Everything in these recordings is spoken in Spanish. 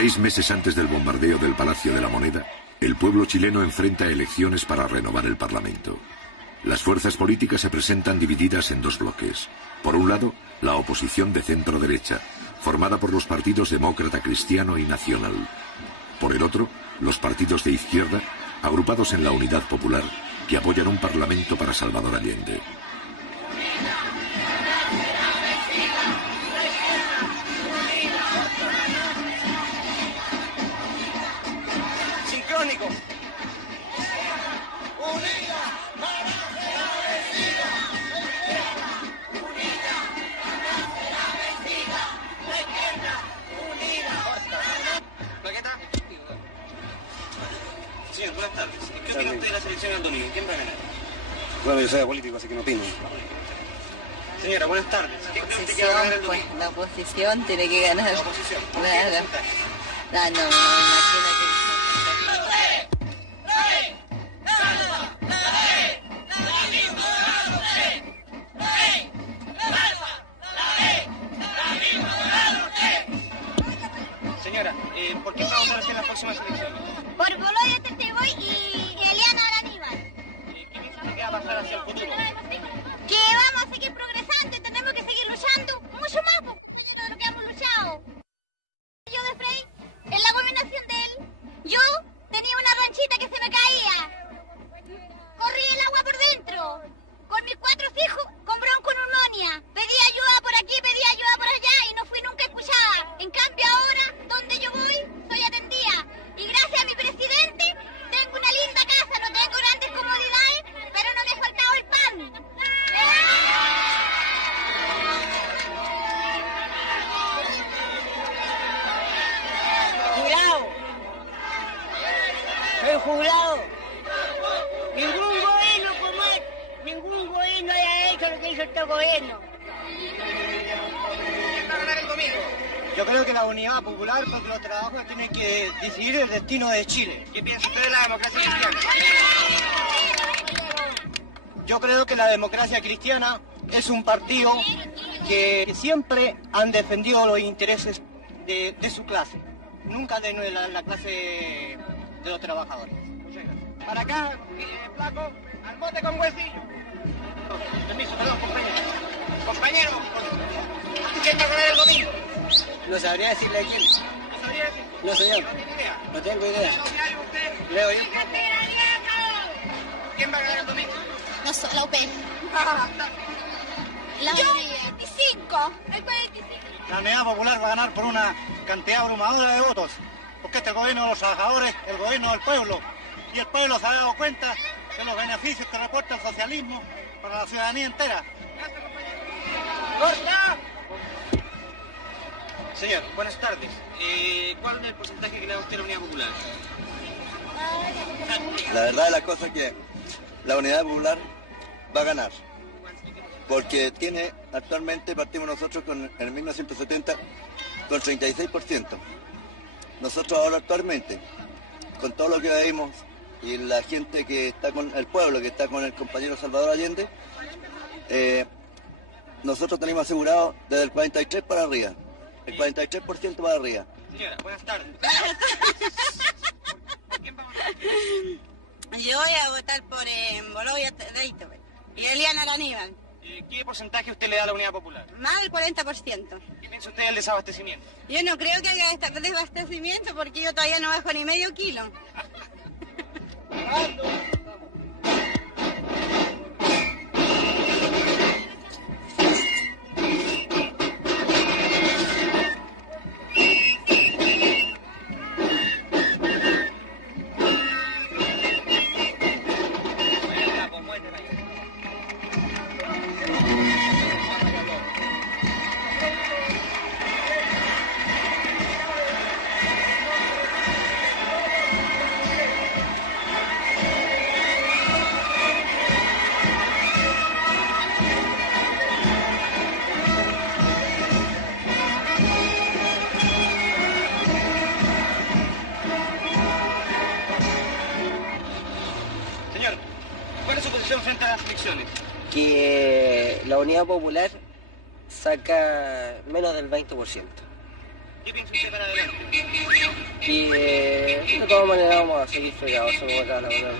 6 meses antes del bombardeo del Palacio de la Moneda, el pueblo chileno enfrenta elecciones para renovar el Parlamento. Las fuerzas políticas se presentan divididas en 2 bloques. Por un lado, la oposición de centro-derecha, formada por los partidos Demócrata Cristiano y Nacional. Por el otro, los partidos de izquierda, agrupados en la Unidad Popular, que apoyan un parlamento para Salvador Allende. Sincrónico. Señor, buenas tardes. ¿Qué opina usted de la selección del domingo? ¿Quién va a ganar? Bueno, yo soy político, así que no opino. Señora, buenas tardes. ¿Qué cree usted que va a ganar el domingo? La oposición tiene que ganar. La oposición. Claro. No, imagínate. Señora, ¿por qué se va a votar en las próximas elecciones? Por Boloya Teteboy y Eliana Araníbal. ¿Qué piensa usted que va a pasar hacia el futuro? Que vamos a seguir progresando y tenemos que seguir luchando mucho más, mucho de lo que hemos luchado. Yo de Frey, en la abominación de él, yo tenía una ranchita que se me caía. Corría el agua por dentro. Con mis 4 hijos, con bronconeumonía. Pedía ayuda por aquí, pedía ayuda por allá y no fui nunca escuchada. En cambio ahora, donde yo voy, soy atendida. Y gracias a mi presidente, tengo una linda casa, no tengo grandes comodidades, pero no me ha faltado el pan. Jurado, el jurado, ningún gobierno haya hecho lo que hizo este gobierno. ¿Quién va a ganar el domingo? Yo creo que la Unidad Popular, porque los trabajadores tienen que decidir el destino de Chile. ¿Qué piensa usted de la democracia cristiana? Yo creo que la democracia cristiana es un partido que siempre han defendido los intereses de su clase, nunca de la clase de los trabajadores. Muchas gracias. Para acá, flaco, al bote con huesillo. Permiso, perdón, compañero. Compañero, ¿quién va a ganar el domingo? No sabría decirle a quién. ¿No sabría decir? No, señor. ¿No tiene idea? No tengo idea. ¿Leo diario usted? Leo yo. ¿Quién va a ganar el domingo? No soy la UP. Yo, 25, el 45. La Unidad Popular va a ganar por una cantidad abrumadora de votos, porque este gobierno de los trabajadores, el gobierno del pueblo, y el pueblo se ha dado cuenta de los beneficios que reporta el socialismo para la ciudadanía entera. ¡Corta! Señor, buenas tardes. ¿Cuál es el porcentaje que le da usted a la Unidad Popular? La verdad de las cosas es que la Unidad Popular va a ganar, porque tiene actualmente, partimos nosotros en el 1970 con 36%. Nosotros ahora actualmente, con todo lo que vemos y la gente que está con el pueblo, que está con el compañero Salvador Allende, nosotros tenemos asegurado desde el 43 para arriba, el 43% para arriba. Señora, buenas tardes. ¿Quién va a votar? Yo voy a votar por Boloya Teteboy y Eliana Araníbal. ¿Qué porcentaje usted le da a la Unidad Popular? Más del 40%. ¿Qué piensa usted del desabastecimiento? Yo no creo que haya desabastecimiento porque yo todavía no bajo ni medio kilo. frente a las elecciones? Que la Unidad Popular saca menos del 20%. ¿Qué piensa usted para adelante? Y de todas maneras vamos a seguir fregados, eso no la verdad.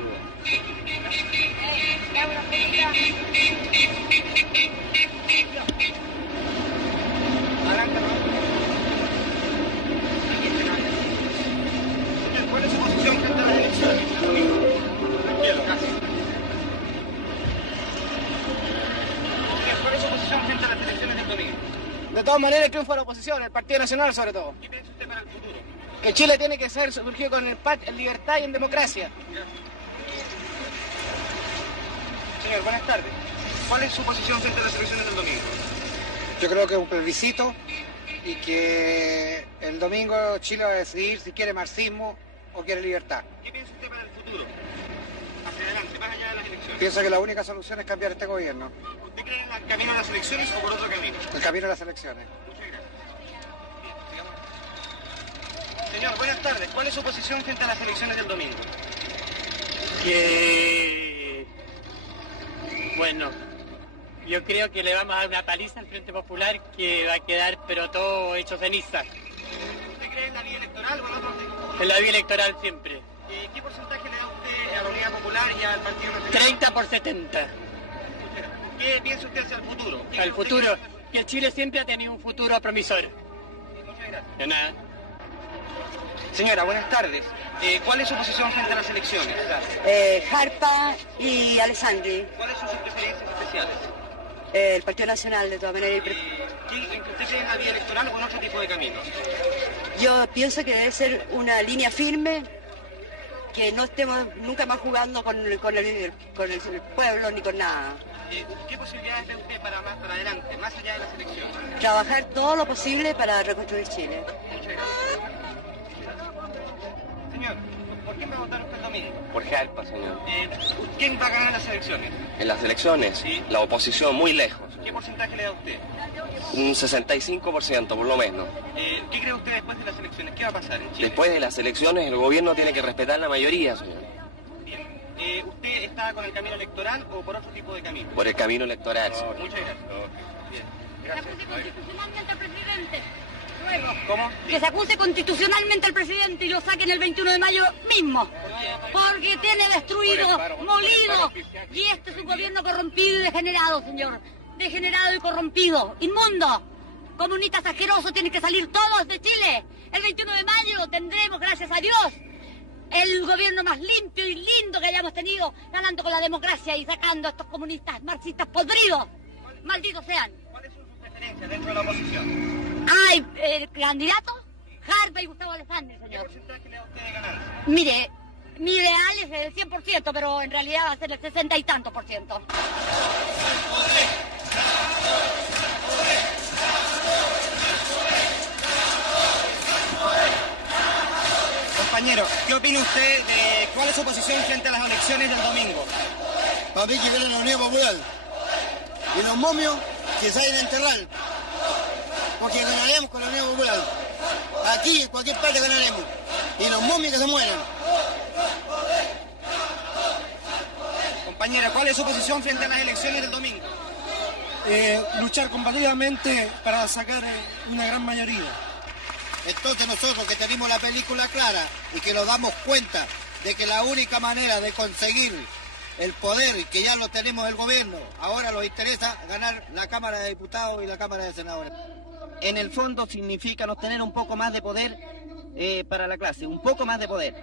¿Cuál es su posición frente a las elecciones? Tranquilo, casi. ¿Cuál es su posición frente a las elecciones del domingo? De todas maneras, el triunfo de la oposición, el Partido Nacional sobre todo. ¿Qué piensa usted para el futuro? Que Chile tiene que ser surgido con en libertad y en democracia. Señor, buenas tardes. ¿Cuál es su posición frente a las elecciones del domingo? Yo creo que es un plebiscito y que el domingo Chile va a decidir si quiere marxismo o quiere libertad. ¿Qué piensa usted para el futuro? Hacia adelante, más allá de las elecciones. Pienso que la única solución es cambiar este gobierno, ¿Usted cree en el camino a las elecciones o por otro camino? el camino de las elecciones. Muchas gracias. Bien, sigamos. Señor, buenas tardes. ¿Cuál es su posición frente a las elecciones del domingo? Bueno, yo creo que le vamos a dar una paliza al Frente Popular que va a quedar pero todo hecho ceniza. ¿Usted cree en la vía electoral o en otro? En la vía electoral siempre. ¿Qué porcentaje le da usted a la Unidad Popular y al Partido Nacional? 30 por 70. ¿Qué piensa usted hacia el futuro? Al futuro, que Chile siempre ha tenido un futuro promisor. Muchas gracias. De nada. Señora, buenas tardes. ¿Cuál es su posición frente a las elecciones? Jarpa y Alessandri, ¿Cuáles son sus preferencias especiales? el Partido Nacional de todas maneras. ¿Usted cree en la vía electoral o en otro tipo de caminos? Yo pienso que debe ser una línea firme, que no estemos nunca más jugando con el pueblo ni con nada. ¿Qué posibilidades ve usted para más para adelante, más allá de las elecciones? Trabajar todo lo posible para reconstruir Chile. Muchas gracias. Señor, ¿por quién va a votar usted el domingo? Por Jarpa, señor. ¿Quién va a ganar las elecciones? En las elecciones, Sí. la oposición muy lejos. ¿Qué porcentaje le da usted? Un 65% por lo menos. ¿Qué cree usted después de las elecciones? ¿Qué va a pasar en Chile? Después de las elecciones el gobierno tiene que respetar la mayoría, señor. Bien. ¿Usted está con el camino electoral o por otro tipo de camino? Por el camino electoral, señor. Muchas gracias. Bien. Que se acuse constitucionalmente al presidente. Luego. ¿Cómo? Que se acuse constitucionalmente al presidente y lo saquen el 21 de mayo mismo. Porque tiene destruido, molido. Y este es un gobierno corrompido y degenerado, señor. Degenerado y corrompido. Inmundo. Comunistas asquerosos tienen que salir todos de Chile. El 21 de mayo tendremos, gracias a Dios, el gobierno más limpio y lindo que hayamos tenido, ganando con la democracia y sacando a estos comunistas marxistas podridos. Malditos sean. ¿Cuáles son sus preferencias dentro de la oposición? Ay, candidato, Jarpa y Gustavo Alessandri, ¿Qué señor. porcentaje le da usted de ganancia? Mire, mi ideal es el 100%, pero en realidad va a ser el 60 y tanto por ciento. Compañero, ¿qué opina usted de cuál es su posición frente a las elecciones del domingo? Para mí que viene la Unidad Popular. Y los momios que salen a enterrar. Porque ganaremos con la Unidad Popular. Aquí, en cualquier parte ganaremos. Y los momios que se mueran. Compañera, ¿cuál es su posición frente a las elecciones del domingo? Luchar combativamente para sacar una gran mayoría. Entonces nosotros que tenemos la película clara y que nos damos cuenta de que la única manera de conseguir el poder, que ya lo tenemos el gobierno, ahora nos interesa ganar la Cámara de Diputados y la Cámara de Senadores. En el fondo significa tener un poco más de poder para la clase, un poco más de poder.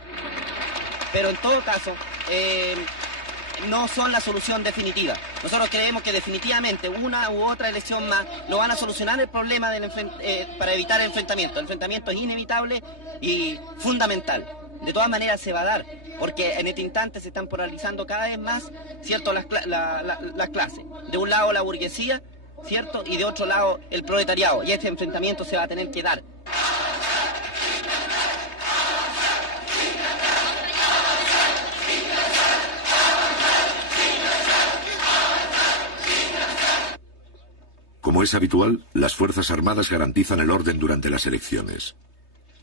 Pero en todo caso, no son la solución definitiva. Nosotros creemos que definitivamente una u otra elección más no van a solucionar el problema para evitar el enfrentamiento. El enfrentamiento es inevitable y fundamental. De todas maneras se va a dar, porque en este instante se están polarizando cada vez más, ¿cierto?, las clases. De un lado la burguesía, ¿cierto?, y de otro lado el proletariado. Y este enfrentamiento se va a tener que dar. Como es habitual, las Fuerzas Armadas garantizan el orden durante las elecciones.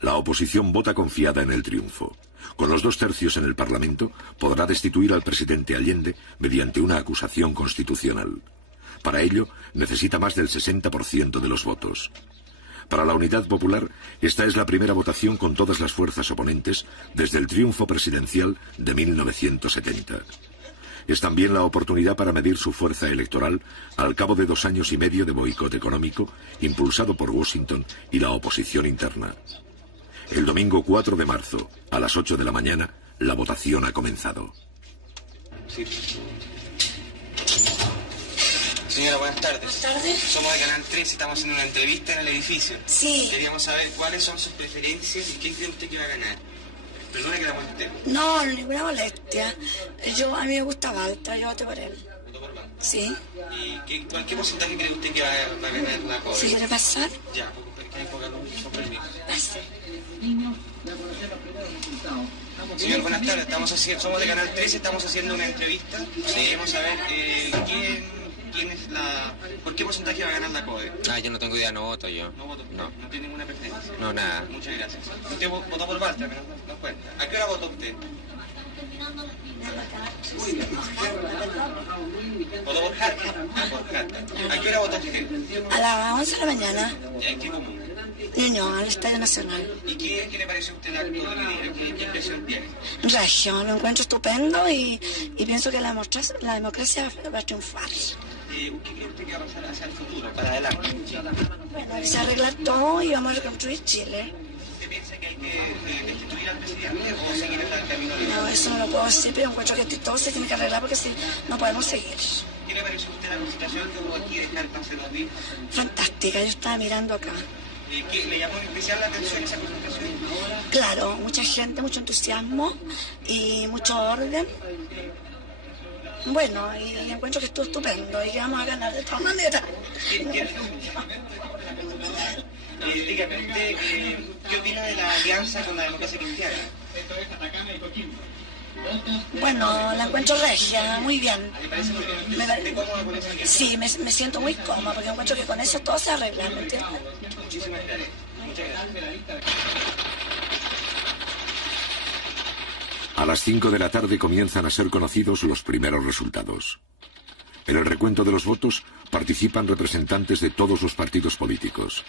La oposición vota confiada en el triunfo. Con los 2/3 en el Parlamento, podrá destituir al presidente Allende mediante una acusación constitucional. Para ello, necesita más del 60% de los votos. Para la Unidad Popular, esta es la primera votación con todas las fuerzas oponentes desde el triunfo presidencial de 1970. Es también la oportunidad para medir su fuerza electoral al cabo de 2 años y medio de boicot económico impulsado por Washington y la oposición interna. El domingo 4 de marzo, a las 8 de la mañana, la votación ha comenzado. Sí. Señora, buenas tardes. Buenas tardes. Somos de Canal 13, estamos haciendo una entrevista en el edificio. Sí. Queríamos saber cuáles son sus preferencias y quién cree usted que va a ganar. Perdone que la moleste. No, ninguna molestia. A mí me gusta Balta, yo voté por él. ¿Votó por Balta? Sí. ¿Y qué porcentaje cree usted que va a ganar la CODE? ¿Si quiere pasar? Ya, porque hay poca luz, con permiso. Pase. Señor, buenas tardes. Somos de Canal 13, estamos haciendo una entrevista. Sí. Queremos saber quién es ¿por qué porcentaje va a ganar la CODE? Yo no tengo idea, no voto yo. ¿No voto? No. ¿No tiene ninguna preferencia? No, nada. Muchas gracias. ¿Usted votó por Balta? ¿No cuenta? ¿A qué hora votó usted? ¿Votó por Jarta? Por Jarta. ¿A qué hora votó usted? A las 11 de la mañana. ¿En qué común? Niño, al Estadio Nacional. ¿Y qué le parece a usted el acto de hoy día? ¿Qué impresión tiene? Regio, lo encuentro estupendo y pienso que la democracia va a triunfar. ¿Qué cree usted que va a pasar hacia el futuro, para adelante? Bueno, hay que arreglar todo y vamos a reconstruir Chile. ¿Usted piensa que hay que destituir al presidente o seguir en el camino de... No, eso no lo puedo decir, pero encuentro que todo se tiene que arreglar porque si no podemos seguir. ¿Qué le parece a usted la constitución que hubo aquí de Jarta hace 2 días? Fantástica, yo estaba mirando acá. ¿Le llamó en especial la atención esa constitución? Claro, mucha gente, mucho entusiasmo y mucho orden. Bueno, y encuentro que estuvo estupendo y que vamos a ganar de todas maneras. Dígame, ¿usted qué opina de la alianza con la democracia cristiana? Bueno, la encuentro regia, muy bien. ¿Le parece muy bien? ¿Usted cómoda con esa alianza? Sí, me siento muy cómoda porque encuentro que con eso todo se arregla, ¿me entiendes? Muchísimas gracias. Muchas gracias. A las 5 de la tarde comienzan a ser conocidos los primeros resultados. En el recuento de los votos participan representantes de todos los partidos políticos.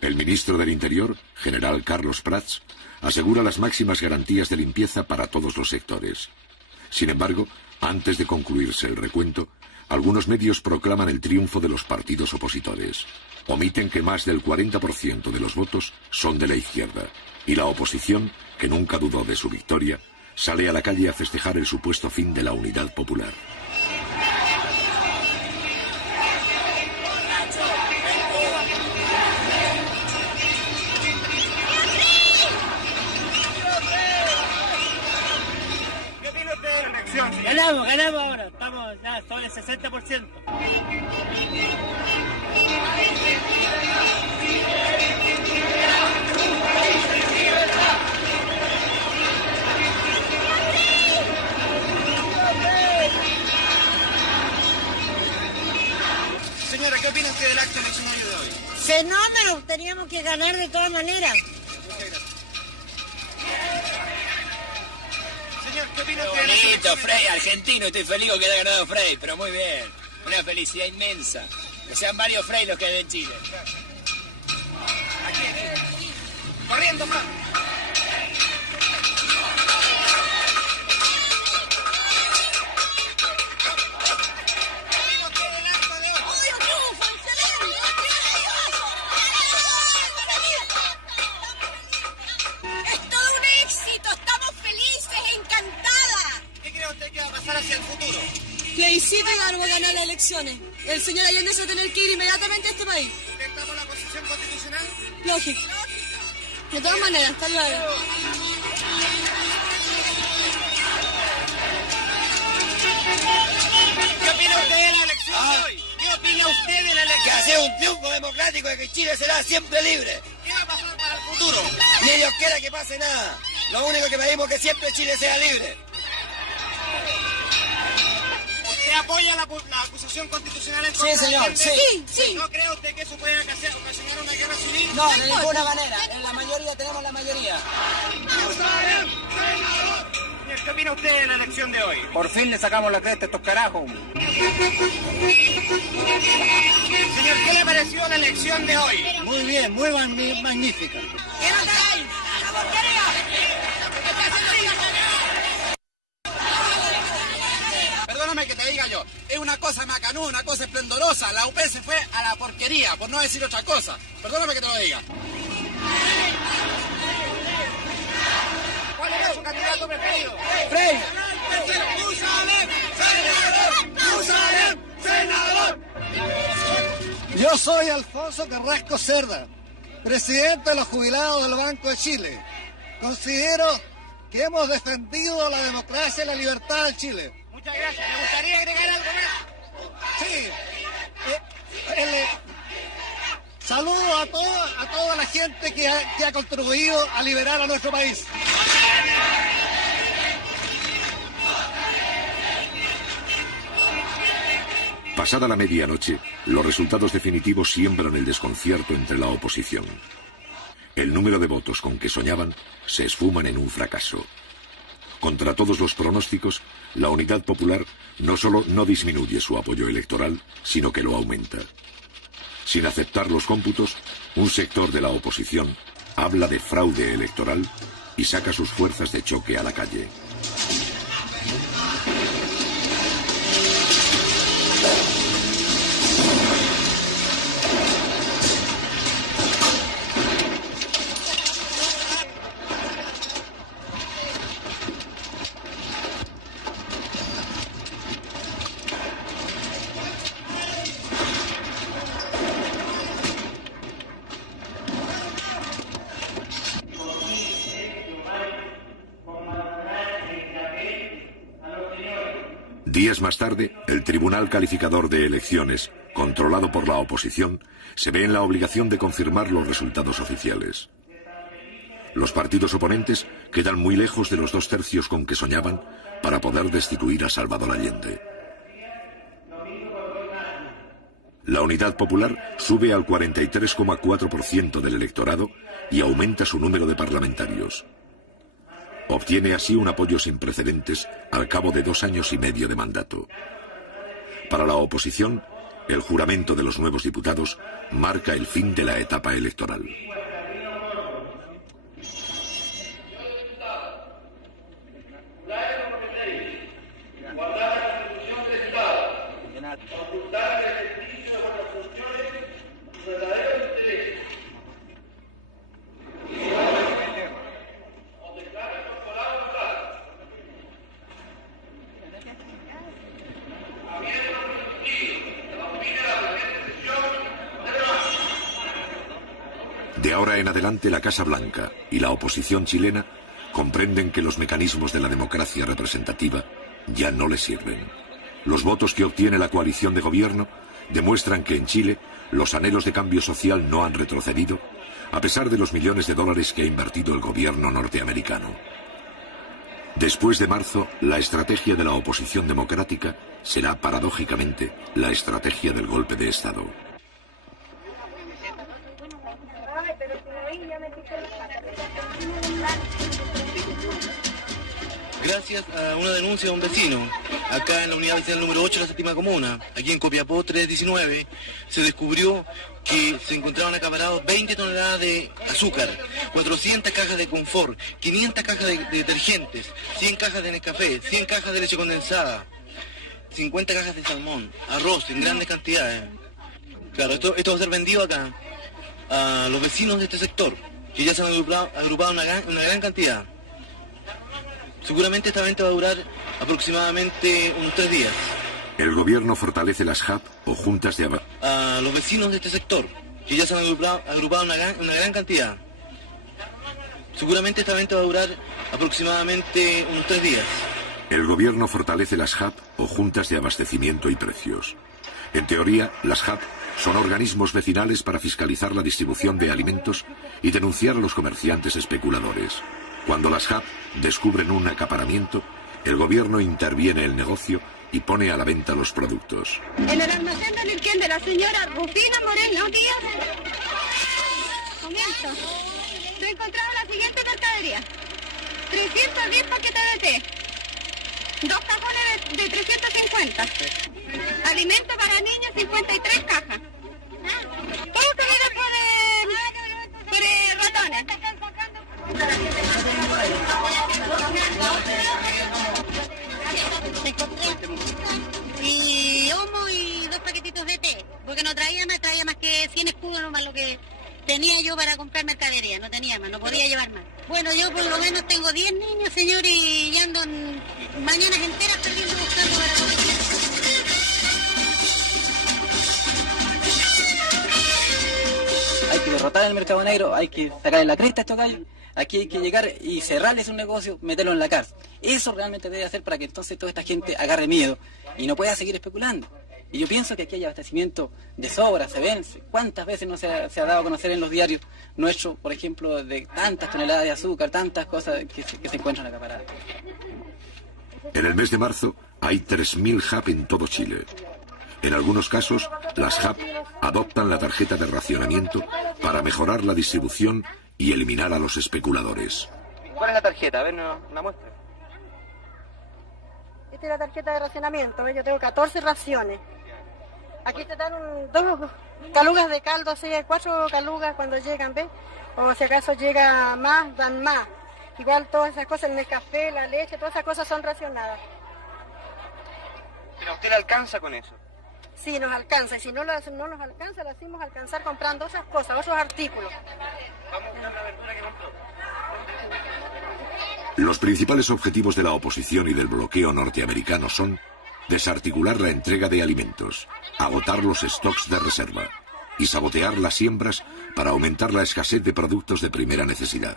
El ministro del Interior, general Carlos Prats, asegura las máximas garantías de limpieza para todos los sectores. Sin embargo, antes de concluirse el recuento, algunos medios proclaman el triunfo de los partidos opositores. Omiten que más del 40% de los votos son de la izquierda, y la oposición, que nunca dudó de su victoria, sale a la calle a festejar el supuesto fin de la Unidad Popular. Ganamos ahora, estamos ya sobre el 60%. Señora, ¿qué opina usted del acto eleccionario de hoy? Fenómeno, teníamos que ganar de todas maneras. Señor, ¿qué opina usted del acto Bonito, Frey, argentino, estoy feliz con que haya ganado Frey, pero muy bien. Una felicidad inmensa. Que sean varios Frey los que hay en Chile. Aquí, corriendo más. Plebiscito y vamos a ganar las elecciones. El señor Allende se va a tener que ir inmediatamente a este país. ¿Usted está por la Constitución Constitucional? Lógico. De todas maneras, hasta luego. ¿Qué opina usted de la elección de hoy? ¿Qué opina usted de la elección? Que ha sido un triunfo democrático de que Chile será siempre libre. ¿Qué va a pasar para el futuro? Ni Dios quiera que pase nada. Lo único que pedimos es que siempre Chile sea libre. ¿Usted apoya la acusación constitucional en contra? Sí, señor, sí. ¿No cree usted que eso puede ocasionar una guerra civil? No, de ninguna manera. En la mayoría tenemos la mayoría. ¿Qué opina usted de la elección de hoy? Por fin le sacamos la cresta a estos carajos. Señor, ¿qué le parece pareció la elección de hoy? Muy bien, muy magnífica. ¿Qué no hay? ¡La porquería! Perdóname que te diga yo, es una cosa macanuda, una cosa esplendorosa. La UP se fue a la porquería, por no decir otra cosa. Perdóname que te lo diga. ¿Cuál era su candidato preferido? ¡Frey! ¡Jerusalén! ¡Senador! Yo soy Alfonso Carrasco Cerda, presidente de los jubilados del Banco de Chile. Considero que hemos defendido la democracia y la libertad en Chile. Muchas gracias. ¿Me gustaría agregar algo más? Sí. Saludo a toda la gente que ha contribuido a liberar a nuestro país. Pasada la medianoche, los resultados definitivos siembran el desconcierto entre la oposición. El número de votos con que soñaban se esfuman en un fracaso. Contra todos los pronósticos, la Unidad Popular no solo no disminuye su apoyo electoral, sino que lo aumenta. Sin aceptar los cómputos, un sector de la oposición habla de fraude electoral y saca sus fuerzas de choque a la calle. Días más tarde, el Tribunal Calificador de Elecciones, controlado por la oposición, se ve en la obligación de confirmar los resultados oficiales. Los partidos oponentes quedan muy lejos de los 2 tercios con que soñaban para poder destituir a Salvador Allende. La Unidad Popular sube al 43,4% del electorado y aumenta su número de parlamentarios. Obtiene así un apoyo sin precedentes al cabo de 2 años y medio de mandato. Para la oposición, el juramento de los nuevos diputados marca el fin de la etapa electoral. De ahora en adelante, la Casa Blanca y la oposición chilena comprenden que los mecanismos de la democracia representativa ya no les sirven. Los votos que obtiene la coalición de gobierno demuestran que en Chile los anhelos de cambio social no han retrocedido, a pesar de los millones de dólares que ha invertido el gobierno norteamericano. Después de marzo, la estrategia de la oposición democrática será paradójicamente la estrategia del golpe de Estado. Gracias a una denuncia de un vecino, acá en la unidad vecinal número 8 de la séptima comuna, aquí en Copiapó 319, se descubrió que se encontraban acaparados 20 toneladas de azúcar, 400 cajas de confort, 500 cajas de detergentes, 100 cajas de Nescafé, 100 cajas de leche condensada, 50 cajas de salmón, arroz en grandes cantidades. Claro, esto va a ser vendido acá a los vecinos de este sector, que ya se han agrupado una gran cantidad. Seguramente esta venta va a durar aproximadamente unos 3 días. El gobierno fortalece las JAP o juntas de a los vecinos de este sector, que ya se han agrupado una gran cantidad. Seguramente esta venta va a durar aproximadamente unos 3 días. El gobierno fortalece las JAP o juntas de abastecimiento y precios. En teoría, las JAP son organismos vecinales para fiscalizar la distribución de alimentos y denunciar a los comerciantes especuladores. Cuando las JAP descubren un acaparamiento, el gobierno interviene el negocio y pone a la venta los productos. En el almacén de Lirquén de la señora Rufina Moreno Díaz, comienzo. Se ha encontrado la siguiente mercadería: 310 paquetes de té, 2 cajones de 350, alimento para niños 53 cajas, porque no traía más que 100 escudos nomás lo que tenía yo para comprar mercadería, no tenía más, no podía llevar más. Bueno, yo por lo menos tengo 10 niños, señor, y ya ando mañanas enteras perdiendo buscando para comer. Hay que derrotar el mercado negro, hay que sacarle la cresta a estos gallos. Aquí hay que llegar y cerrarles un negocio, meterlo en la cárcel. Eso realmente debe hacer para que entonces toda esta gente agarre miedo y no pueda seguir especulando. Y yo pienso que aquí hay abastecimiento de sobra, se vence. ¿Cuántas veces no se ha dado a conocer en los diarios nuestros, por ejemplo, de tantas toneladas de azúcar, tantas cosas que se encuentran acaparadas? En el mes de marzo hay 3.000 HAP en todo Chile. En algunos casos, las HAP adoptan la tarjeta de racionamiento para mejorar la distribución y eliminar a los especuladores. ¿Cuál es la tarjeta? A ver, una muestra. Esta es la tarjeta de racionamiento, yo tengo 14 raciones. Aquí te dan 2 calugas de caldo, así hay 4 calugas cuando llegan, ¿ves? O si acaso llega más, dan más. Igual todas esas cosas, el café, la leche, todas esas cosas son racionadas. ¿Pero a usted le alcanza con eso? Sí, nos alcanza, y si no nos alcanza, lo hacemos alcanzar comprando otras cosas, otros artículos. Vamos a buscar la verdura que compró. Los principales objetivos de la oposición y del bloqueo norteamericano son desarticular la entrega de alimentos, agotar los stocks de reserva y sabotear las siembras para aumentar la escasez de productos de primera necesidad.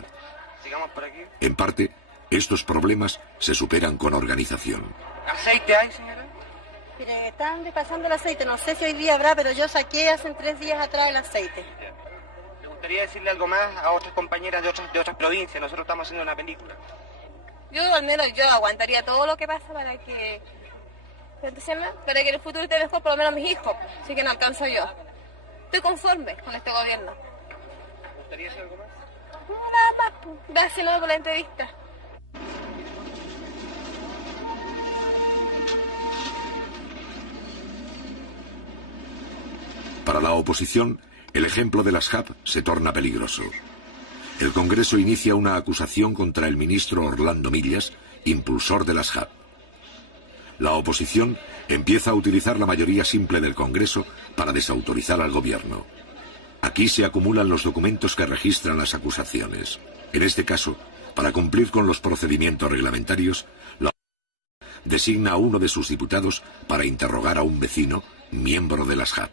Sigamos por aquí. En parte, estos problemas se superan con organización. ¿Aceite hay, señora? Mire, están despasando el aceite, no sé si hoy día habrá, pero yo saqué hace 3 días atrás el aceite. ¿Le gustaría decirle algo más a otras compañeras de otras provincias? Nosotros estamos haciendo una película. Yo al menos aguantaría todo lo que pasa para que en el futuro esté mejor, por lo menos mis hijos, así que no alcanzo yo. Estoy conforme con este gobierno. ¿Le gustaría hacer algo más? No, nada más, pues. Gracias por la entrevista. Para la oposición, el ejemplo de las HAP se torna peligroso. El Congreso inicia una acusación contra el ministro Orlando Millas, impulsor de las HAP. La oposición empieza a utilizar la mayoría simple del Congreso para desautorizar al gobierno. Aquí se acumulan los documentos que registran las acusaciones. En este caso, para cumplir con los procedimientos reglamentarios, la oposición designa a uno de sus diputados para interrogar a un vecino, miembro de las HAP.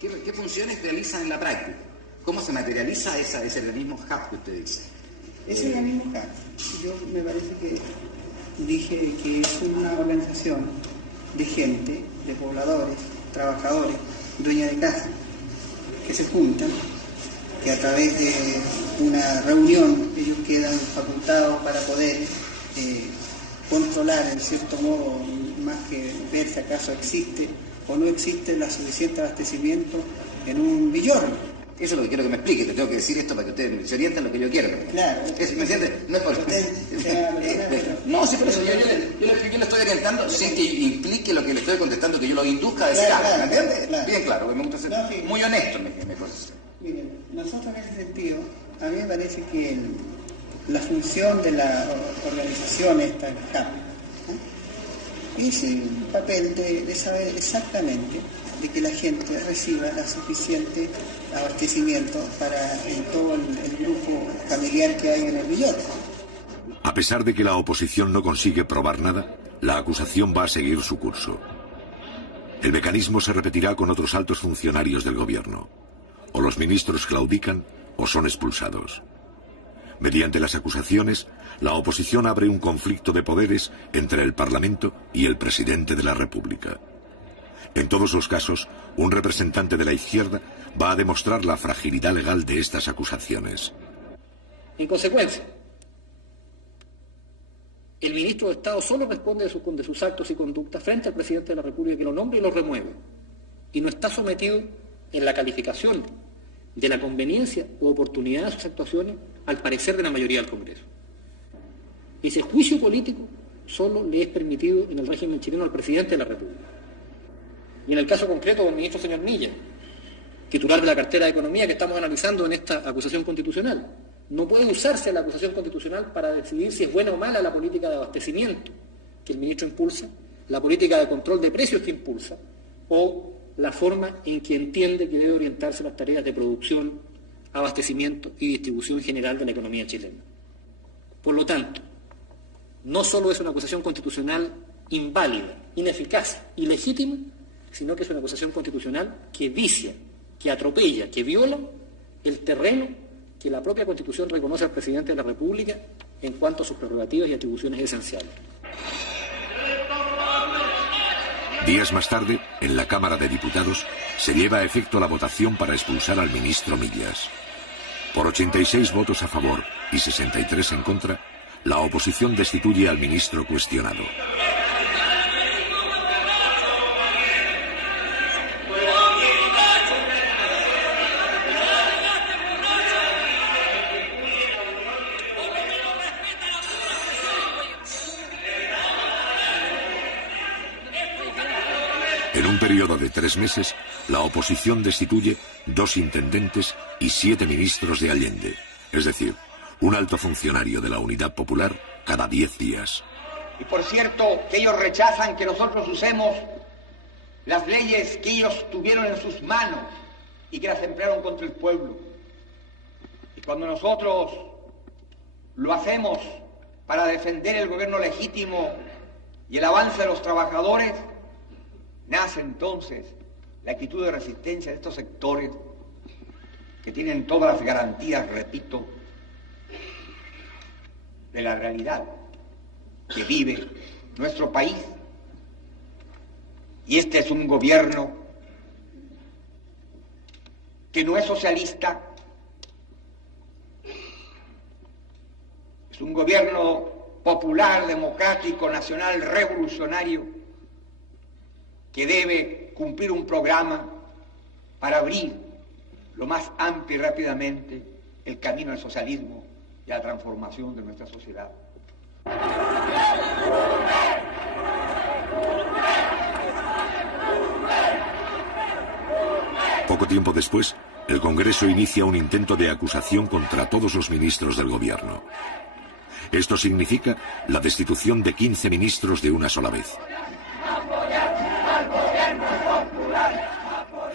¿Qué funciones realizan en la práctica? ¿Cómo se materializa ese organismo HAP que usted dice? Ese organismo HAP, yo me parece que dije que es una organización de gente, de pobladores, trabajadores, dueños de casa, que se juntan, que a través de una reunión ellos quedan facultados para poder controlar, en cierto modo, más que ver si acaso existe o no existe el suficiente abastecimiento en un villorno. Eso es lo que quiero que me explique, te tengo que decir esto para que ustedes se orienten lo que yo quiero. Claro. ¿Me entiende? No es por no, sí, por eso yo le estoy orientando sin que implique lo que le estoy contestando, que yo lo induzca a decir, ¿me entiende? Claro. Bien claro, que me gusta ser muy honesto en mi posición. Miren, nosotros en ese sentido, a mí me parece que la función de la organización esta, el HAP, es el papel de saber exactamente de que la gente reciba la suficiente abastecimiento para todo el grupo familiar que hay en el villón. A pesar de que la oposición no consigue probar nada, la acusación va a seguir su curso. El mecanismo se repetirá con otros altos funcionarios del gobierno. O los ministros claudican o son expulsados. Mediante las acusaciones, la oposición abre un conflicto de poderes entre el Parlamento y el presidente de la República. En todos los casos, un representante de la izquierda va a demostrar la fragilidad legal de estas acusaciones. En consecuencia, el ministro de Estado solo responde de sus actos y conductas frente al presidente de la República, que lo nombra y lo remueve, y no está sometido en la calificación de la conveniencia u oportunidad de sus actuaciones al parecer de la mayoría del Congreso. Ese juicio político solo le es permitido en el régimen chileno al presidente de la República. Y en el caso concreto del ministro señor Milla, titular de la cartera de Economía que estamos analizando en esta acusación constitucional, no puede usarse la acusación constitucional para decidir si es buena o mala la política de abastecimiento que el ministro impulsa, la política de control de precios que impulsa, o la forma en que entiende que debe orientarse las tareas de producción, abastecimiento y distribución general de la economía chilena. Por lo tanto, no solo es una acusación constitucional inválida, ineficaz, ilegítima, sino que es una acusación constitucional que vicia, que atropella, que viola el terreno que la propia Constitución reconoce al presidente de la República en cuanto a sus prerrogativas y atribuciones esenciales. Días más tarde, en la Cámara de Diputados, se lleva a efecto la votación para expulsar al ministro Millas. Por 86 votos a favor y 63 en contra, la oposición destituye al ministro cuestionado. En un periodo de 3 meses, la oposición destituye 2 intendentes y 7 ministros de Allende, es decir, un alto funcionario de la Unidad Popular cada 10 días. Y por cierto, que ellos rechazan que nosotros usemos las leyes que ellos tuvieron en sus manos y que las emplearon contra el pueblo. Y cuando nosotros lo hacemos para defender el gobierno legítimo y el avance de los trabajadores, nace entonces la actitud de resistencia de estos sectores que tienen todas las garantías, repito, de la realidad que vive nuestro país. Y este es un gobierno que no es socialista, es un gobierno popular, democrático, nacional, revolucionario, que debe cumplir un programa para abrir lo más amplio y rápidamente el camino al socialismo y a la transformación de nuestra sociedad. Poco tiempo después, el Congreso inicia un intento de acusación contra todos los ministros del gobierno. Esto significa la destitución de 15 ministros de una sola vez.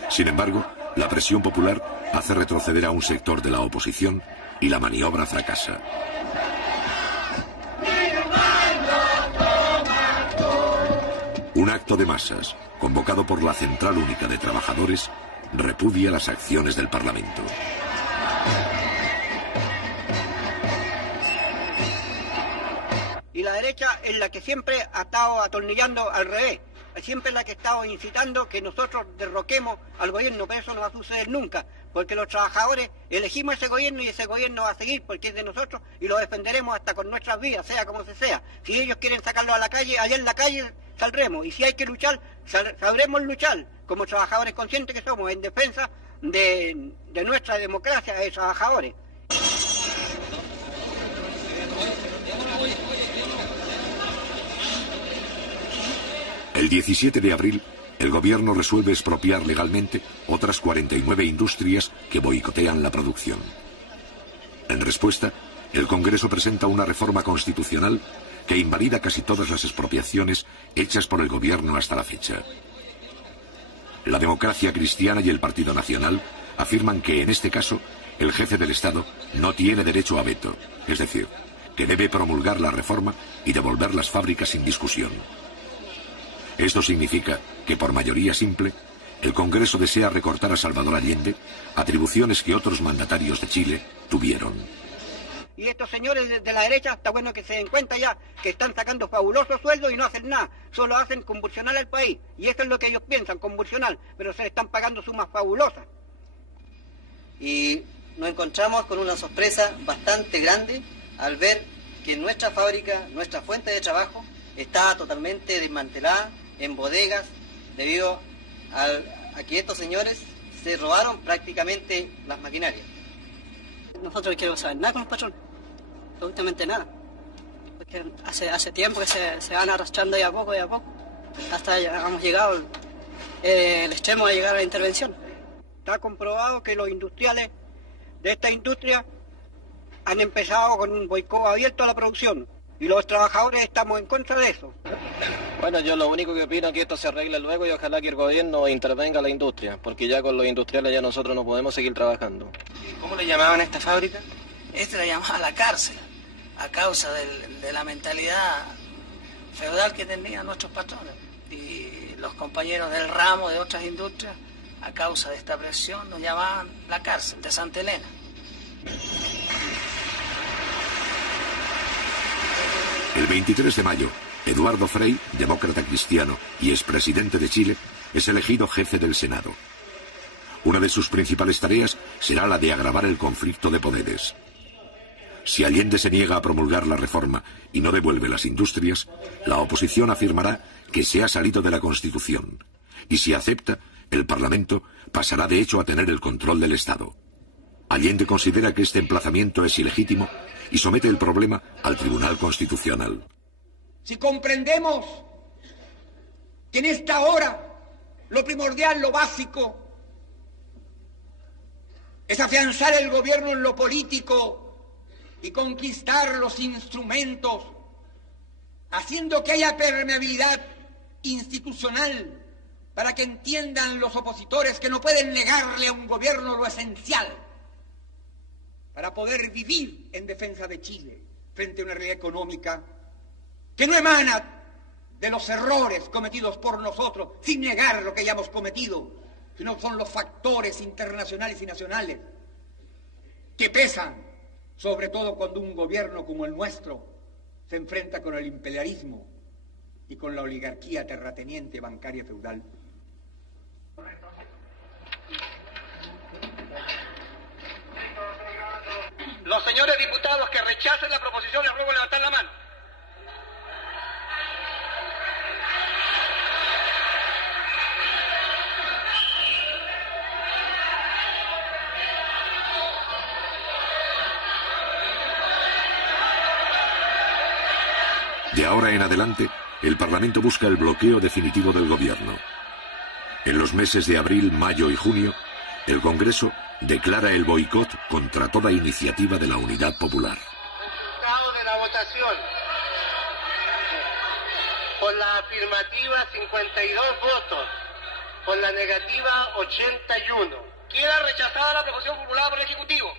Sin embargo, la presión popular hace retroceder a un sector de la oposición y la maniobra fracasa. Un acto de masas, convocado por la Central Única de Trabajadores, repudia las acciones del Parlamento. Y la derecha es la que siempre ha estado atornillando al revés. Siempre es la que ha estado incitando que nosotros derroquemos al gobierno, pero eso no va a suceder nunca, porque los trabajadores elegimos ese gobierno y ese gobierno va a seguir porque es de nosotros y lo defenderemos hasta con nuestras vidas, sea como se sea. Si ellos quieren sacarlo a la calle, allá en la calle saldremos, y si hay que luchar, sabremos luchar como trabajadores conscientes que somos en defensa de nuestra democracia de trabajadores. El 17 de abril, el gobierno resuelve expropiar legalmente otras 49 industrias que boicotean la producción. En respuesta, el Congreso presenta una reforma constitucional que invalida casi todas las expropiaciones hechas por el gobierno hasta la fecha. La Democracia Cristiana y el Partido Nacional afirman que, en este caso, el jefe del Estado no tiene derecho a veto, es decir, que debe promulgar la reforma y devolver las fábricas sin discusión. Esto significa que, por mayoría simple, el Congreso desea recortar a Salvador Allende atribuciones que otros mandatarios de Chile tuvieron. Y estos señores de la derecha, está bueno que se den cuenta ya que están sacando fabulosos sueldos y no hacen nada, solo hacen convulsionar al país. Y eso es lo que ellos piensan, convulsionar, pero se están pagando sumas fabulosas. Y nos encontramos con una sorpresa bastante grande al ver que nuestra fábrica, nuestra fuente de trabajo, está totalmente desmantelada en bodegas debido a que estos señores se robaron prácticamente las maquinarias. Nosotros no queremos saber nada con los patrones, absolutamente nada, porque hace tiempo que se van arrastrando de a poco, hasta hemos llegado el extremo de llegar a la intervención. Está comprobado que los industriales de esta industria han empezado con un boicot abierto a la producción. Y los trabajadores estamos en contra de eso. Bueno, yo lo único que opino es que esto se arregle luego y ojalá que el gobierno intervenga a la industria, porque ya con los industriales ya nosotros no podemos seguir trabajando. ¿Cómo le llamaban a esta fábrica? Este la llamaba la cárcel, a causa de la mentalidad feudal que tenían nuestros patrones. Y los compañeros del ramo de otras industrias, a causa de esta presión, nos llamaban la cárcel de Santa Elena. El 23 de mayo, Eduardo Frei, demócrata cristiano y expresidente de Chile, es elegido jefe del Senado. Una de sus principales tareas será la de agravar el conflicto de poderes. Si Allende se niega a promulgar la reforma y no devuelve las industrias, la oposición afirmará que se ha salido de la Constitución. Y si acepta, el Parlamento pasará de hecho a tener el control del Estado. Allende considera que este emplazamiento es ilegítimo y somete el problema al Tribunal Constitucional. Si comprendemos que en esta hora lo primordial, lo básico, es afianzar el gobierno en lo político y conquistar los instrumentos, haciendo que haya permeabilidad institucional para que entiendan los opositores que no pueden negarle a un gobierno lo esencial para poder vivir en defensa de Chile frente a una realidad económica que no emana de los errores cometidos por nosotros, sin negar lo que hayamos cometido, sino son los factores internacionales y nacionales que pesan, sobre todo cuando un gobierno como el nuestro se enfrenta con el imperialismo y con la oligarquía terrateniente, bancaria y feudal. Los señores diputados que rechacen la proposición les ruego levantar la mano. De ahora en adelante, el Parlamento busca el bloqueo definitivo del gobierno. En los meses de abril, mayo y junio, el Congreso declara el boicot contra toda iniciativa de la Unidad Popular. Resultado de la votación. Por la afirmativa 52 votos, por la negativa 81. Queda rechazada la proposición formulada por el Ejecutivo.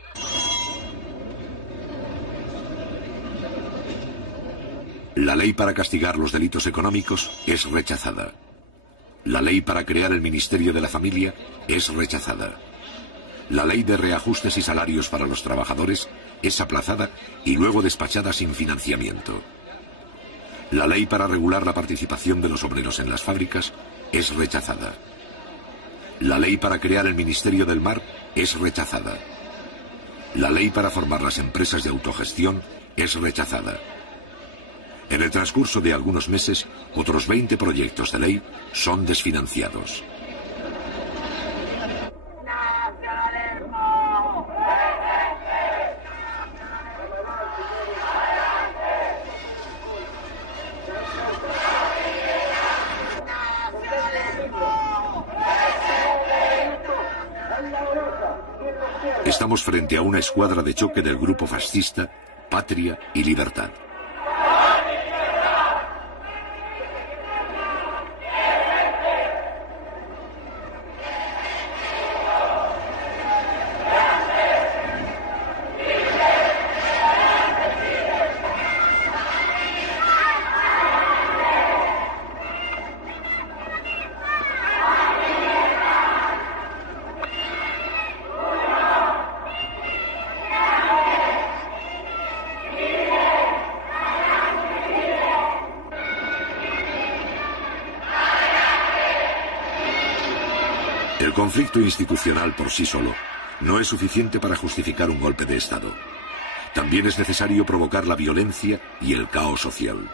La ley para castigar los delitos económicos es rechazada. La ley para crear el Ministerio de la Familia es rechazada. La ley de reajustes y salarios para los trabajadores es aplazada y luego despachada sin financiamiento. La ley para regular la participación de los obreros en las fábricas es rechazada. La ley para crear el Ministerio del Mar es rechazada. La ley para formar las empresas de autogestión es rechazada. En el transcurso de algunos meses, otros 20 proyectos de ley son desfinanciados. Estamos frente a una escuadra de choque del grupo fascista Patria y Libertad. El conflicto institucional por sí solo no es suficiente para justificar un golpe de Estado. También es necesario provocar la violencia y el caos social.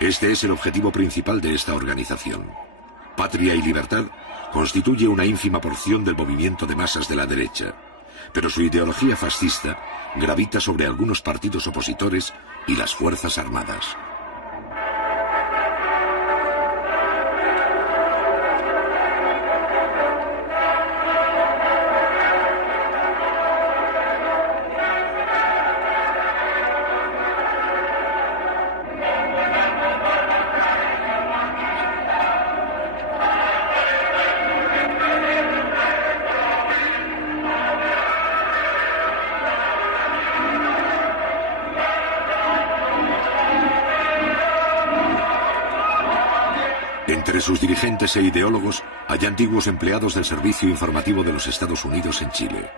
Este es el objetivo principal de esta organización. Patria y Libertad constituye una ínfima porción del movimiento de masas de la derecha, pero su ideología fascista gravita sobre algunos partidos opositores y las Fuerzas Armadas. sus dirigentes e ideólogos hay antiguos empleados del Servicio Informativo de los Estados Unidos en Chile.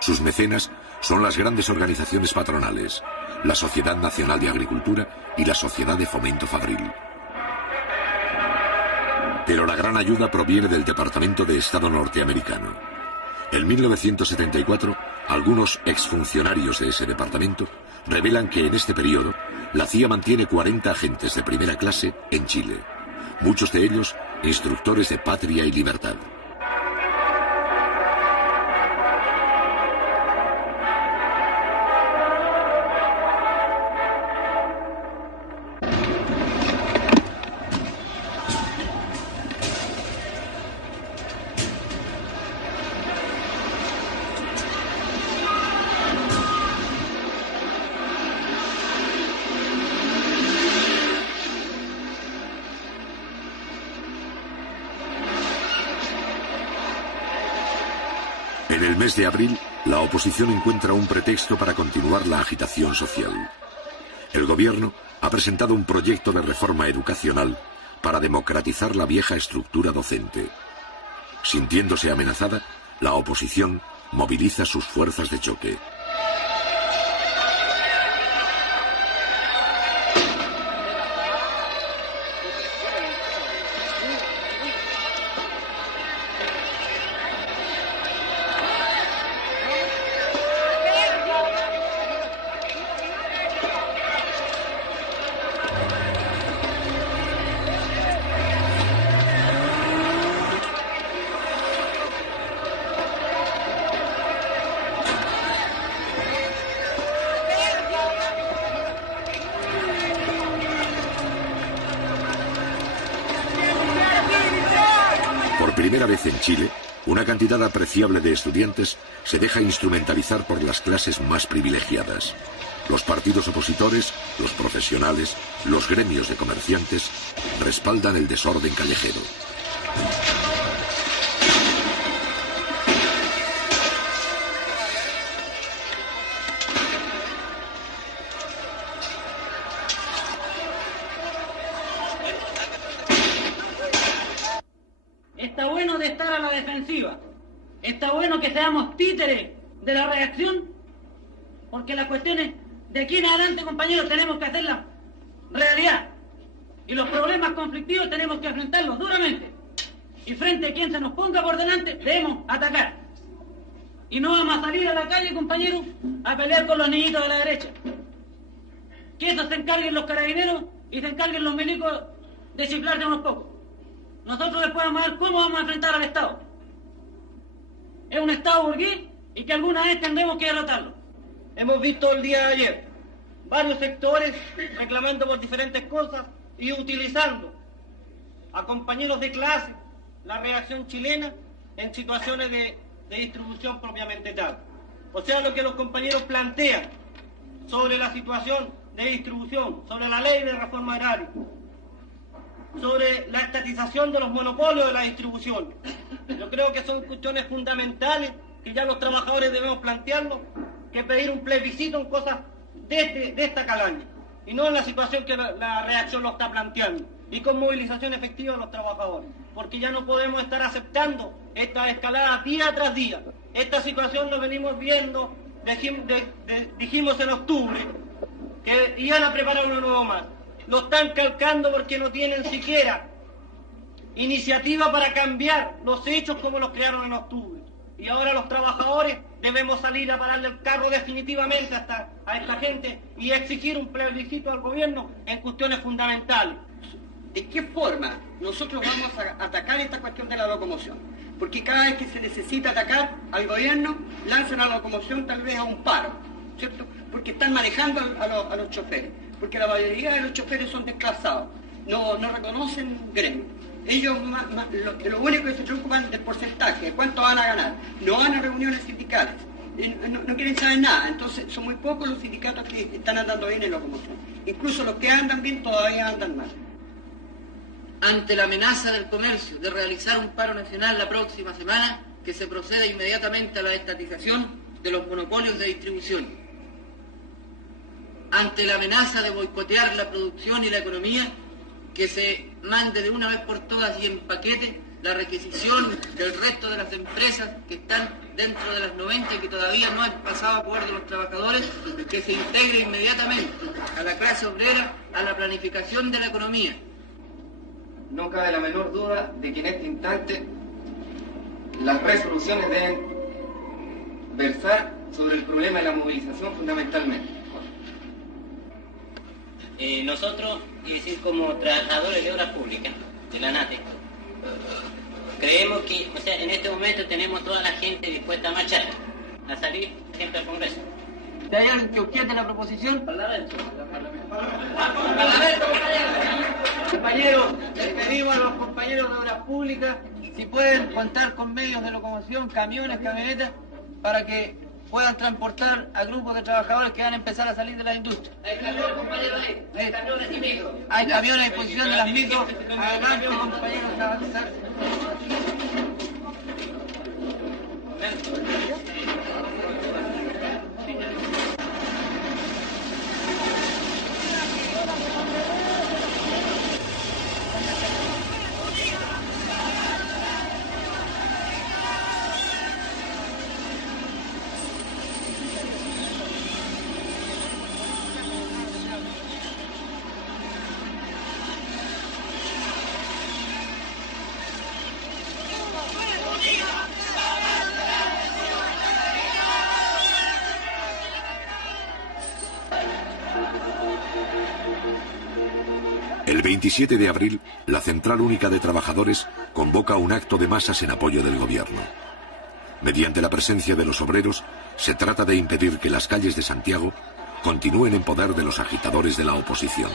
Sus mecenas son las grandes organizaciones patronales, la Sociedad Nacional de Agricultura y la Sociedad de Fomento Fabril. Pero la gran ayuda proviene del Departamento de Estado norteamericano. En 1974, algunos exfuncionarios de ese departamento revelan que en este periodo la CIA mantiene 40 agentes de primera clase en Chile, muchos de ellos instructores de Patria y Libertad. En el mes de abril, la oposición encuentra un pretexto para continuar la agitación social. El gobierno ha presentado un proyecto de reforma educacional para democratizar la vieja estructura docente. Sintiéndose amenazada, la oposición moviliza sus fuerzas de choque. Por primera vez en Chile, una cantidad apreciable de estudiantes se deja instrumentalizar por las clases más privilegiadas. Los partidos opositores, los profesionales, los gremios de comerciantes respaldan el desorden callejero. Está bueno de estar a la defensiva. Está bueno que seamos títeres de la reacción, porque las cuestiones de aquí en adelante, compañeros, tenemos que hacerlas realidad. Y los problemas conflictivos tenemos que enfrentarlos duramente. Y frente a quien se nos ponga por delante, debemos atacar. Y no vamos a salir a la calle, compañeros, a pelear con los niñitos de la derecha. Que eso se encarguen los carabineros y se encarguen los milicos de chiflar de unos pocos. Nosotros después vamos a ver cómo vamos a enfrentar al Estado. Es un Estado burgués y que alguna vez tendremos que derrotarlo. Hemos visto el día de ayer varios sectores reclamando por diferentes cosas y utilizando a compañeros de clase la reacción chilena en situaciones de distribución propiamente tal. O sea, lo que los compañeros plantean sobre la situación de distribución, sobre la ley de reforma agraria, sobre la estatización de los monopolios de la distribución. Yo creo que son cuestiones fundamentales que ya los trabajadores debemos plantearlo, que pedir un plebiscito en cosas de esta calaña, y no en la situación que la reacción lo está planteando, y con movilización efectiva de los trabajadores, porque ya no podemos estar aceptando esta escalada día tras día. Esta situación lo venimos viendo, dijimos en octubre que iban a preparar uno nuevo más. Lo están calcando porque no tienen siquiera iniciativa para cambiar los hechos como los crearon en octubre. Y ahora los trabajadores debemos salir a pararle el carro definitivamente a esta gente y exigir un plebiscito al gobierno en cuestiones fundamentales. ¿De qué forma nosotros vamos a atacar esta cuestión de la locomoción? Porque cada vez que se necesita atacar al gobierno, lanzan a la locomoción tal vez a un paro, ¿cierto? Porque están manejando a los choferes. Porque la mayoría de los choferes son desclasados, no reconocen gremio. Ellos lo único que se preocupan del porcentaje, de cuánto van a ganar. No van a reuniones sindicales, no quieren saber nada. Entonces son muy pocos los sindicatos que están andando bien en locomoción. Incluso los que andan bien todavía andan mal. Ante la amenaza del comercio de realizar un paro nacional la próxima semana, que se proceda inmediatamente a la estatización de los monopolios de distribución. Ante la amenaza de boicotear la producción y la economía, que se mande de una vez por todas y en paquete la requisición del resto de las empresas que están dentro de las 90 y que todavía no han pasado a acuerdo de los trabajadores, que se integre inmediatamente a la clase obrera, a la planificación de la economía. No cabe la menor duda de que en este instante las resoluciones deben versar sobre el problema de la movilización fundamentalmente. Nosotros, es decir, como trabajadores de obras públicas, de la ANATE, creemos que, o sea, en este momento tenemos toda la gente dispuesta a marchar, a salir siempre al Congreso. ¿Hay alguien que objete la proposición? Parlamento. Compañeros, les pedimos a los compañeros de obras públicas si pueden contar con medios de locomoción, camiones, camionetas, para que puedan transportar a grupos de trabajadores que van a empezar a salir de la industria. Hay camiones, compañeros, hay camiones y micros. Hay camiones a disposición de las micros. Adelante, compañeros, avanzar. El 27 de abril, la Central Única de Trabajadores convoca un acto de masas en apoyo del gobierno. Mediante la presencia de los obreros, se trata de impedir que las calles de Santiago continúen en poder de los agitadores de la oposición.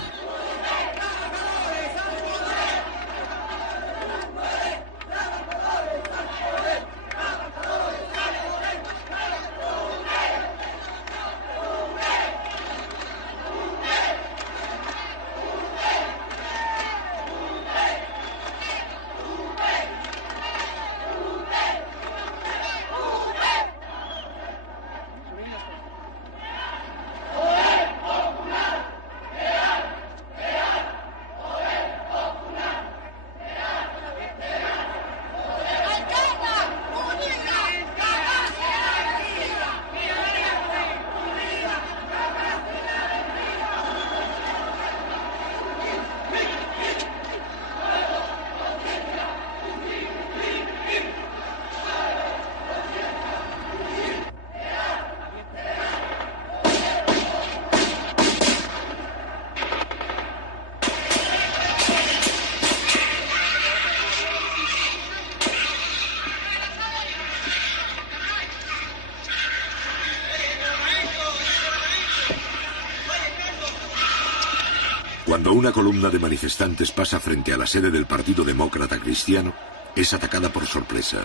Cuando una columna de manifestantes pasa frente a la sede del Partido Demócrata Cristiano, es atacada por sorpresa.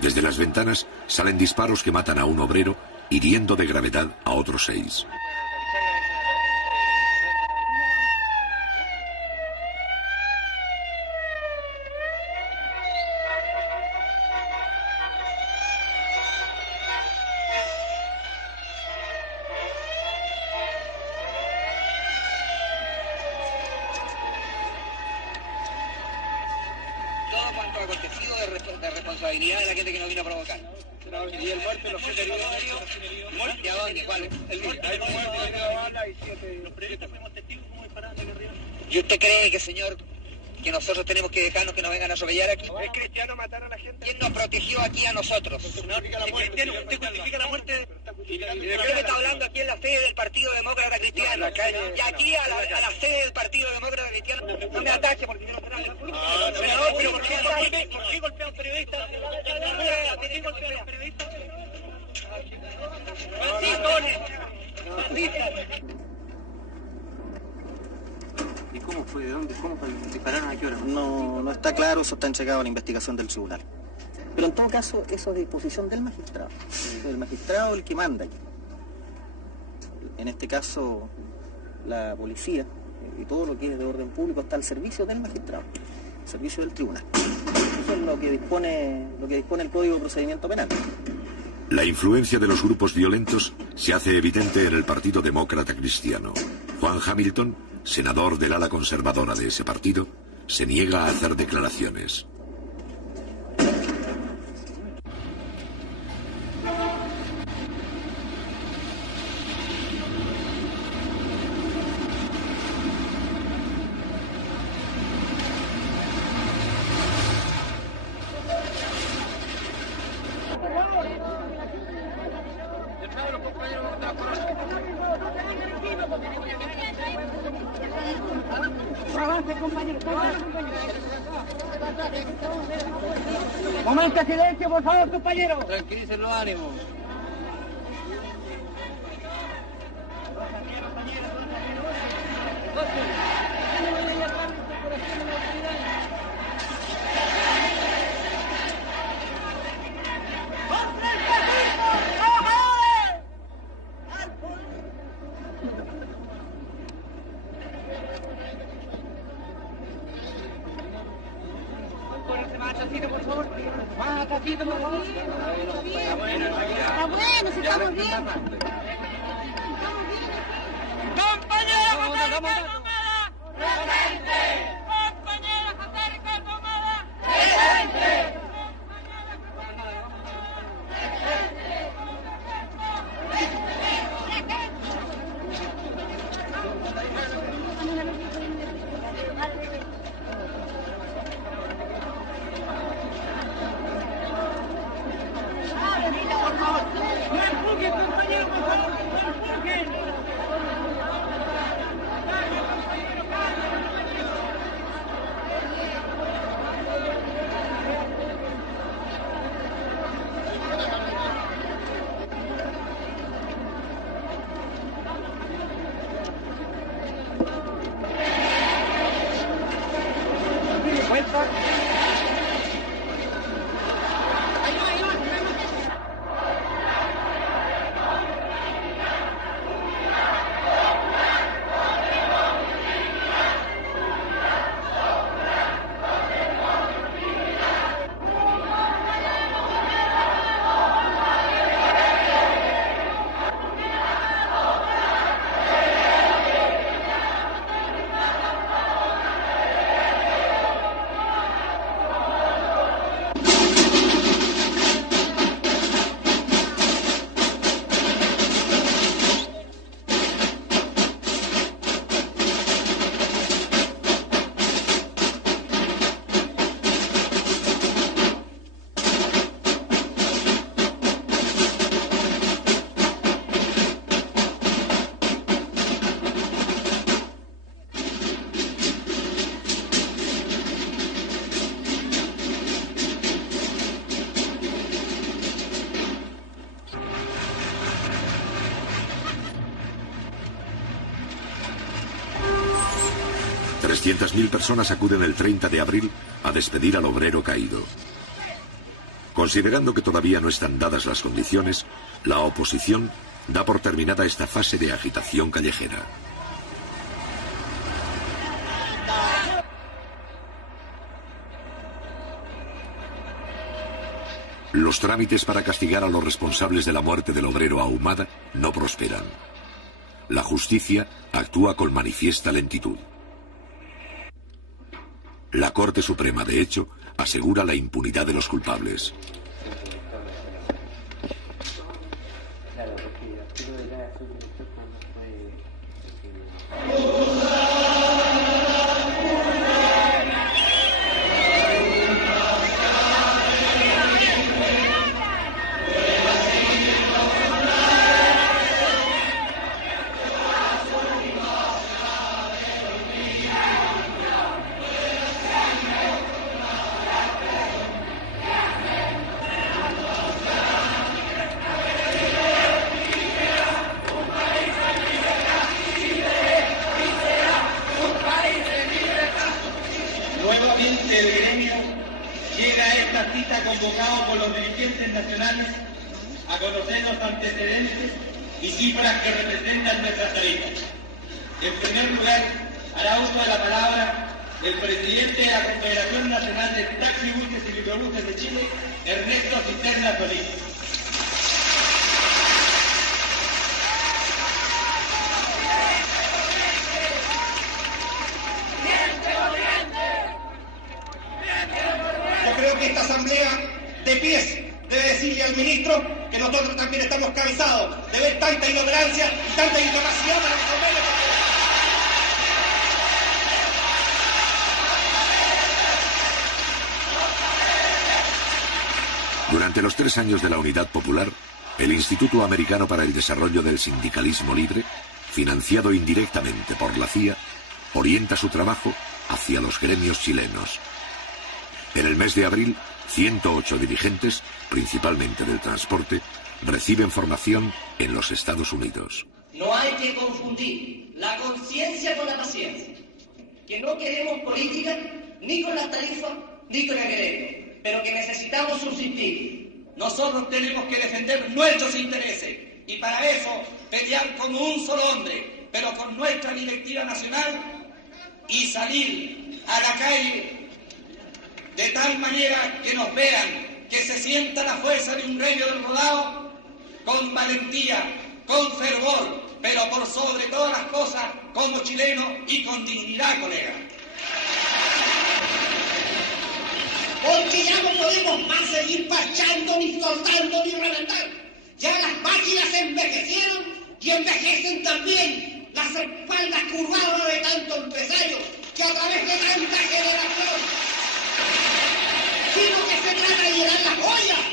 Desde las ventanas salen disparos que matan a un obrero, hiriendo de gravedad a otros 6. de responsabilidad de la gente que nos vino a provocar. ¿Y el muerto los heridos? ¿Muerte a dónde? ¿Cuál? El muerto. Hay un muerto, hay una bala y 7. Los periodistas fuimos testigos cómo disparaban de arriba. ¿Y usted cree que, señor, que nosotros tenemos que dejarnos que nos vengan a atropellar aquí? ¿Es cristiano matar a la gente? ¿Quién nos protegió aquí a nosotros? ¿Usted justifica la muerte? Creo que está hablando aquí en la sede del Partido Demócrata Cristiano. Y aquí a la sede del Partido Demócrata Cristiano. No me ataque porque yo no tengo nada. Pero ¿por qué golpea a un periodista? ¿Por qué golpea a los periodistas? ¿Y cómo fue? ¿De dónde? ¿Cómo dispararon? ¿A qué hora? No está claro, eso está entregado a la investigación del tribunal. Pero en todo caso, eso es de disposición del magistrado. El magistrado es el que manda aquí. En este caso, la policía y todo lo que es de orden público está al servicio del magistrado, al servicio del tribunal. Eso es lo que dispone el Código de Procedimiento Penal. La influencia de los grupos violentos se hace evidente en el Partido Demócrata Cristiano. Juan Hamilton, senador del ala conservadora de ese partido, se niega a hacer declaraciones. Momento de silencio, por favor, compañeros. Tranquilicen los ánimos. Está bueno, si estamos bien. ¡Compañero José Ricardo Ahumada! ¡Presente! ¡Compañero José Ricardo Ahumada! ¡Presente! Por favor, no empujen, compañero, por favor, no empujen. Mil personas acuden el 30 de abril a despedir al obrero caído. Considerando que todavía no están dadas las condiciones, la oposición da por terminada esta fase de agitación callejera. Los trámites para castigar a los responsables de la muerte del obrero Ahumada no prosperan. La justicia actúa con manifiesta lentitud. La Corte Suprema, de hecho, asegura la impunidad de los culpables. Convocado por los dirigentes nacionales a conocer los antecedentes y cifras que representan nuestras tarifas. En primer lugar, hará uso de la palabra el presidente de la Confederación Nacional de Taxibuses y Microbuses de Chile, Ernesto Cisterna Solís. decirle al ministro que nosotros también estamos cansados de ver tanta inoperancia y tanta incapacidad para resolver. Durante los 3 años de la Unidad Popular, el Instituto Americano para el Desarrollo del Sindicalismo Libre, financiado indirectamente por la CIA, orienta su trabajo hacia los gremios chilenos. En el mes de abril, 108 dirigentes, principalmente del transporte, reciben formación en los Estados Unidos. No hay que confundir la conciencia con la paciencia. Que no queremos política ni con las tarifas ni con el gremio, pero que necesitamos subsistir. Nosotros tenemos que defender nuestros intereses y para eso pelear como un solo hombre, pero con nuestra directiva nacional y salir a la calle de tal manera que nos vean, que se sienta la fuerza de un gremio del rodado con valentía, con fervor, pero por sobre todas las cosas como chilenos y con dignidad, colega. Porque ya no podemos más seguir parchando, ni soldando, ni reventando. Ya las máquinas envejecieron y envejecen también las espaldas curvadas de tantos empresarios que a través de tanta generación, sino que se trata de llenar las ollas,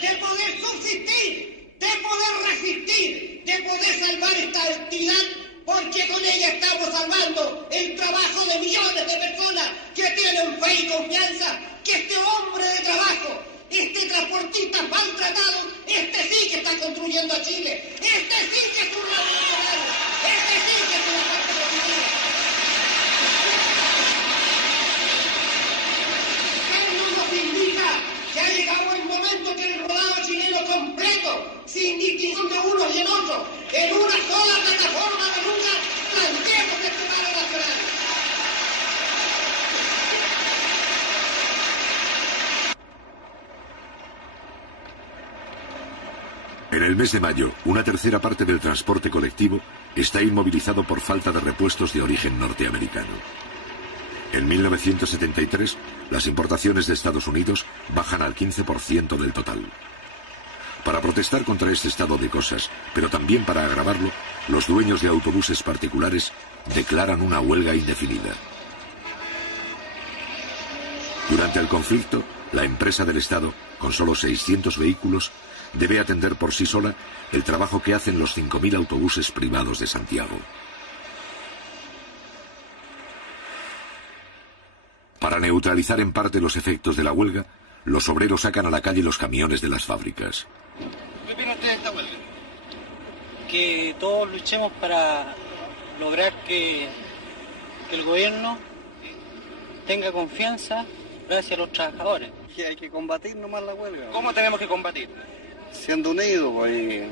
de poder subsistir, de poder resistir, de poder salvar esta actividad, porque con ella estamos salvando el trabajo de millones de personas que tienen fe y confianza que este hombre de trabajo, este transportista maltratado, este sí que está construyendo a Chile, este sí que es un revolucionario, este sí que es una parte positiva. Carlos nos indica que ha llegado el momento que el rodado chileno completo, sin distinción de unos y en otros, en una sola plataforma de lucha, planteemos este paro nacional. En el mes de mayo, una tercera parte del transporte colectivo está inmovilizado por falta de repuestos de origen norteamericano. En 1973, las importaciones de Estados Unidos bajan al 15% del total. Para protestar contra este estado de cosas, pero también para agravarlo, los dueños de autobuses particulares declaran una huelga indefinida. Durante el conflicto, la empresa del Estado, con solo 600 vehículos, debe atender por sí sola el trabajo que hacen los 5.000 autobuses privados de Santiago. Para neutralizar en parte los efectos de la huelga, los obreros sacan a la calle los camiones de las fábricas. ¿Qué opina usted de esta huelga? Que todos luchemos para lograr que el gobierno tenga confianza gracias a los trabajadores. Que hay que combatir nomás la huelga. ¿Cómo tenemos que combatir? Siendo unidos, pues.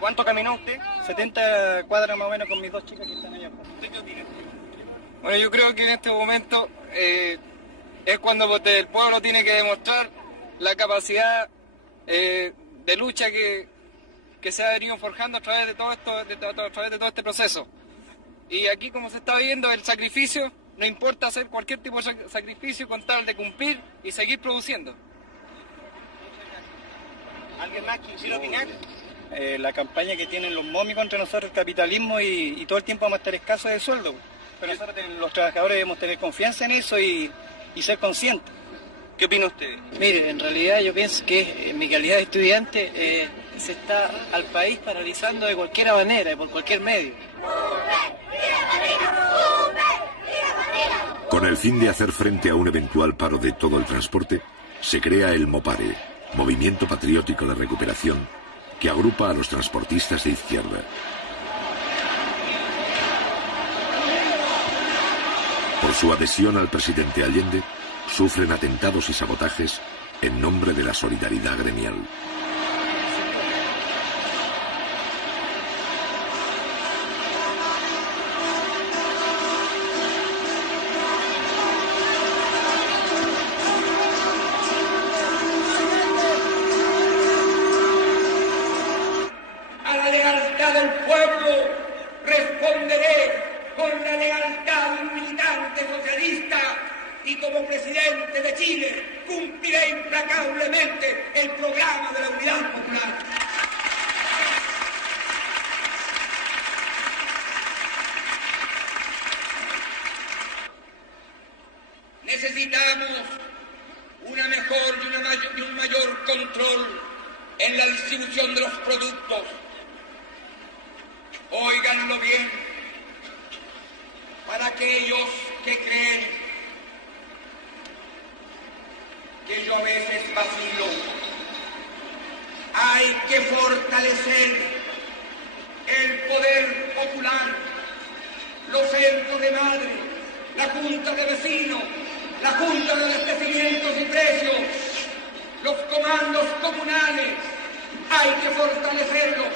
¿Cuánto caminó usted? 70 cuadras más o menos con mis 2 chicas que están allá. ¿Usted qué opina? Bueno, yo creo que en este momento es cuando el pueblo tiene que demostrar la capacidad de lucha que se ha venido forjando a través de todo esto, a través de todo este proceso. Y aquí, como se está viendo, el sacrificio, no importa hacer cualquier tipo de sacrificio con tal de cumplir y seguir produciendo. ¿Alguien más quisiera opinar? La campaña que tienen los momis contra nosotros, el capitalismo, y todo el tiempo vamos a estar escasos de sueldo. Pero nosotros, los trabajadores, debemos tener confianza en eso y ser conscientes. ¿Qué opina usted? Mire, en realidad yo pienso que en mi calidad de estudiante se está al país paralizando de cualquier manera y por cualquier medio. Con el fin de hacer frente a un eventual paro de todo el transporte, se crea el MOPARE, Movimiento Patriótico de Recuperación, que agrupa a los transportistas de izquierda. Por su adhesión al presidente Allende, sufren atentados y sabotajes en nombre de la solidaridad gremial. A la lealtad del pueblo responderé con la lealtad de un militante socialista y como como presidente de Chile cumpliré implacablemente el programa de la Unidad Popular. Necesitamos una mejor y un mayor control en la distribución de los productos. Óiganlo bien, para aquellos que creen que yo a veces vacilo, hay que fortalecer el poder popular, los centros de madre, la junta de vecinos, la junta de abastecimientos y precios, los comandos comunales. Hay que fortalecerlos,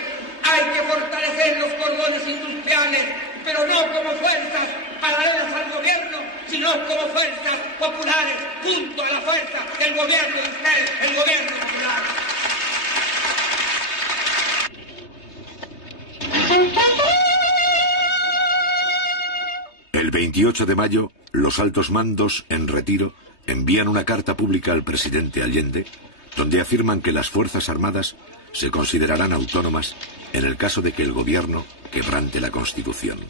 hay que fortalecer los cordones industriales, pero no como fuerzas paralelas al gobierno, sino como fuerzas populares, junto a la fuerza del gobierno de usted, el gobierno popular. El 28 de mayo, los altos mandos, en retiro, envían una carta pública al presidente Allende, donde afirman que las Fuerzas Armadas se considerarán autónomas en el caso de que el gobierno quebrante la Constitución.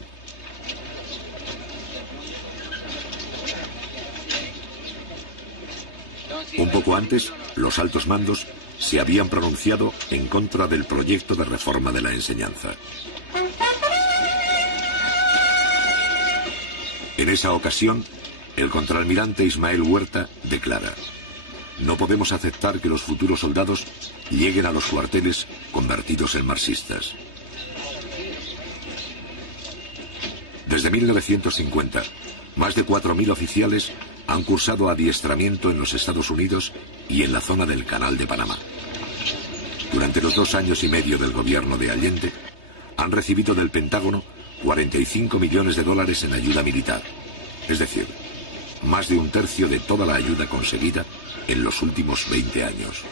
Un poco antes, los altos mandos se habían pronunciado en contra del proyecto de reforma de la enseñanza. En esa ocasión, el contraalmirante Ismael Huerta declara: no podemos aceptar que los futuros soldados lleguen a los cuarteles convertidos en marxistas. Desde 1950, más de 4.000 oficiales han cursado adiestramiento en los Estados Unidos y en la zona del Canal de Panamá. Durante los 2 años y medio del gobierno de Allende, han recibido del Pentágono $45 millones en ayuda militar, es decir, más de 1/3 de toda la ayuda conseguida en los últimos 20 años.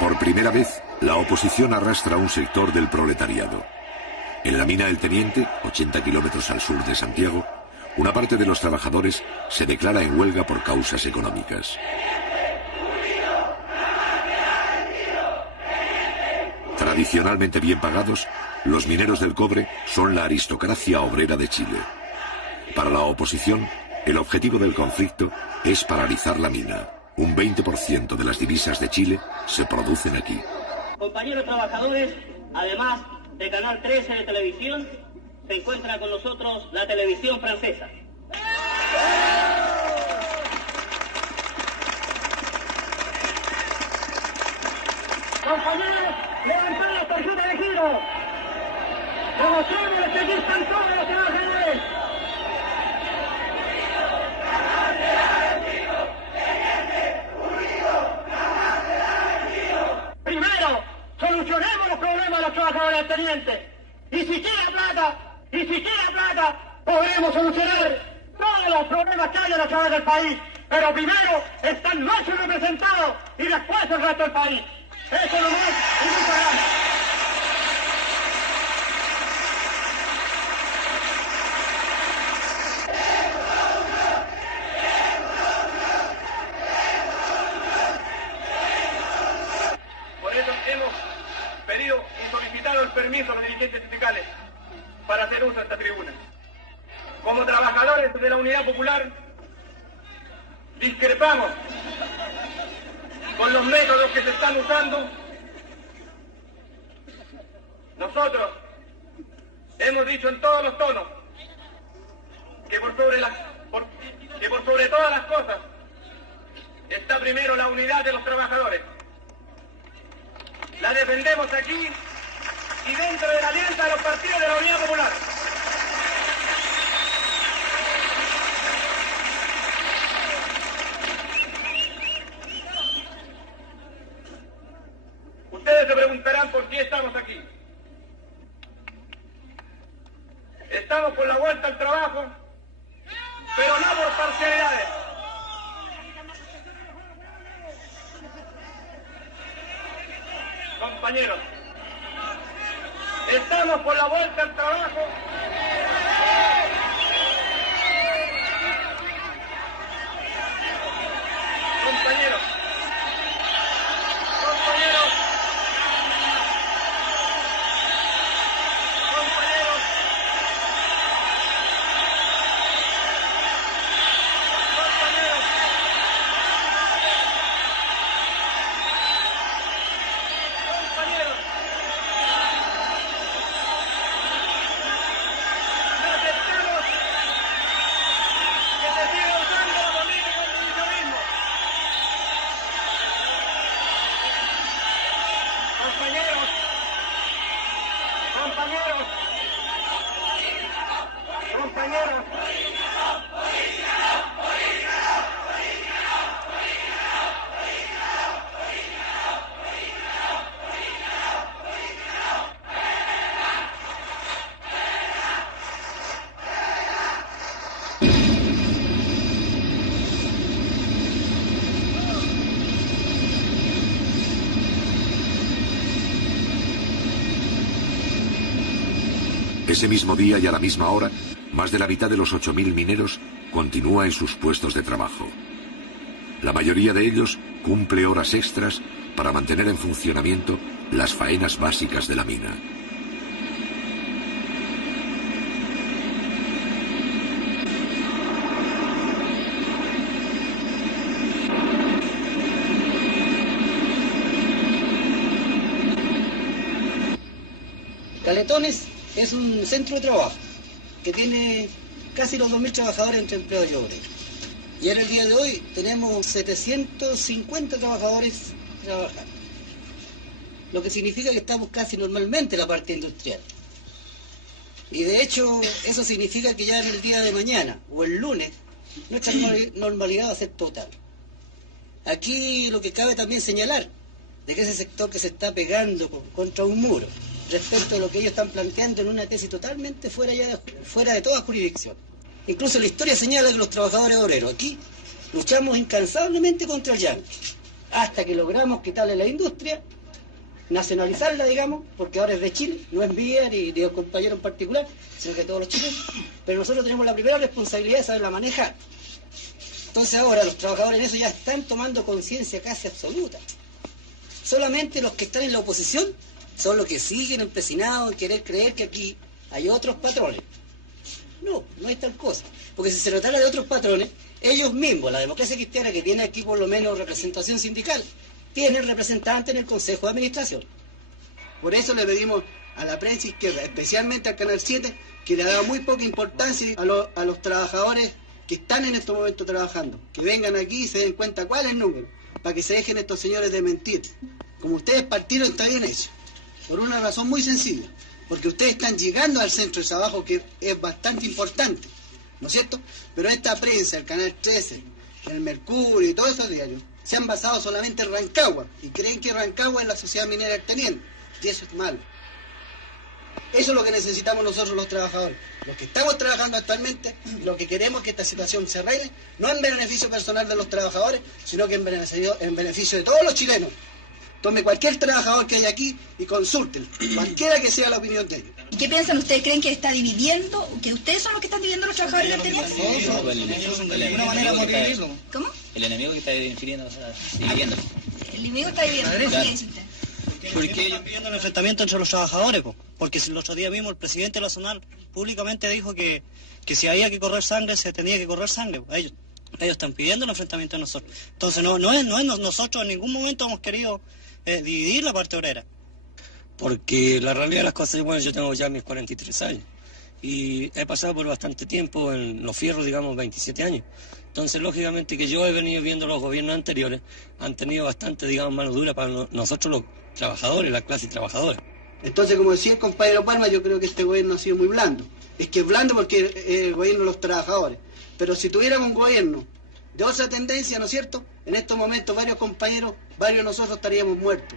Por primera vez, la oposición arrastra a un sector del proletariado. En la mina El Teniente, 80 kilómetros al sur de Santiago, una parte de los trabajadores se declara en huelga por causas económicas. Tradicionalmente bien pagados, los mineros del cobre son la aristocracia obrera de Chile. Para la oposición, el objetivo del conflicto es paralizar la mina. Un 20% de las divisas de Chile se producen aquí. Compañeros trabajadores, además de Canal 13 de televisión, se encuentra con nosotros la televisión francesa. Compañeros, levantad la tarjeta de giro. Demostremos que aquí están todos los trabajadores. Primero, solucionemos los problemas de los trabajadores del Teniente. Y si queda plata, podremos solucionar todos los problemas que hay a través del país. Pero primero están nuestros representados y después el resto del país. Eso nomás y muchas gracias. Por eso hemos pedido y solicitado el permiso a los dirigentes sindicales para hacer uso de esta tribuna. Como trabajadores de la Unidad Popular, discrepamos con los métodos que se están usando. Nosotros hemos dicho en todos los tonos que por sobre las que por sobre todas las cosas está primero la unidad de los trabajadores. La defendemos aquí y dentro de la alianza de los partidos de la Unidad Popular. Ustedes se preguntarán por qué estamos aquí. Estamos por la vuelta al trabajo, pero no por parcialidades. Compañeros, estamos por la vuelta al trabajo. Compañeros, compañeros, compañeros, compañeros. Ese mismo día y a la misma hora, más de la mitad de los 8.000 mineros continúa en sus puestos de trabajo. La mayoría de ellos cumple horas extras para mantener en funcionamiento las faenas básicas de la mina. Caletones es un centro de trabajo que tiene casi los 2.000 trabajadores entre empleados y obreros. Y en el día de hoy tenemos 750 trabajadores trabajando. Lo que significa que estamos casi normalmente en la parte industrial. Y de hecho, eso significa que ya en el día de mañana o el lunes, nuestra normalidad va a ser total. Aquí lo que cabe también señalar, de que ese sector que se está pegando contra un muro, respecto a lo que ellos están planteando en una tesis totalmente fuera de toda jurisdicción. Incluso la historia señala que los trabajadores obreros aquí luchamos incansablemente contra el yanqui, hasta que logramos quitarle la industria, nacionalizarla, digamos, porque ahora es de Chile, no es mía ni de un compañero en particular, sino que de todos los chilenos, pero nosotros tenemos la primera responsabilidad de saberla manejar. Entonces ahora los trabajadores en eso ya están tomando conciencia casi absoluta. Solamente los que están en la oposición son los que siguen empecinados en querer creer que aquí hay otros patrones. No, no hay tal cosa. Porque si se tratara de otros patrones, ellos mismos, la democracia cristiana, que tiene aquí por lo menos representación sindical, tienen representantes en el Consejo de Administración. Por eso le pedimos a la prensa izquierda, especialmente al Canal 7, que le ha dado muy poca importancia a los trabajadores que están en estos momentos trabajando. Que vengan aquí y se den cuenta cuál es el número, para que se dejen estos señores de mentir. Como ustedes partieron, está bien hecho. Por una razón muy sencilla, porque ustedes están llegando al centro de trabajo, que es bastante importante, ¿no es cierto? Pero esta prensa, el Canal 13, el Mercurio y todos esos diarios, se han basado solamente en Rancagua, y creen que Rancagua es la sociedad minera del teniente, y eso es malo. Eso es lo que necesitamos nosotros los trabajadores. Los que estamos trabajando actualmente, lo que queremos es que esta situación se arregle, no en beneficio personal de los trabajadores, sino que en beneficio de todos los chilenos. Tome cualquier trabajador que haya aquí y consulten, cualquiera que sea la opinión de ellos. ¿Y qué piensan ustedes? ¿Creen que está dividiendo? ¿Que ustedes son los que están dividiendo los trabajadores del teniente? No, el enemigo. ¿Cómo? El enemigo que está dividiendo, o sea, dividiendo. El enemigo está dividiendo. ¿Qué quiere decir usted? Porque ellos pidiendo el enfrentamiento entre los trabajadores, porque el otro día mismo el presidente nacional públicamente dijo que si había que correr sangre, se tenía que correr sangre. Ellos están pidiendo el enfrentamiento de nosotros. Entonces nosotros en ningún momento hemos querido dividir la parte obrera. Porque la realidad de las cosas, bueno, yo tengo ya mis 43 años y he pasado por bastante tiempo en los fierros, digamos 27 años. Entonces, lógicamente que yo he venido viendo los gobiernos anteriores, han tenido bastante, digamos, mano dura para nosotros los trabajadores, la clase trabajadora. Entonces, como decía el compañero Palma, yo creo que este gobierno ha sido muy blando. Es que es blando porque es el gobierno de los trabajadores. Pero si tuviéramos un gobierno de otra tendencia, ¿no es cierto? En estos momentos varios compañeros, varios de nosotros estaríamos muertos,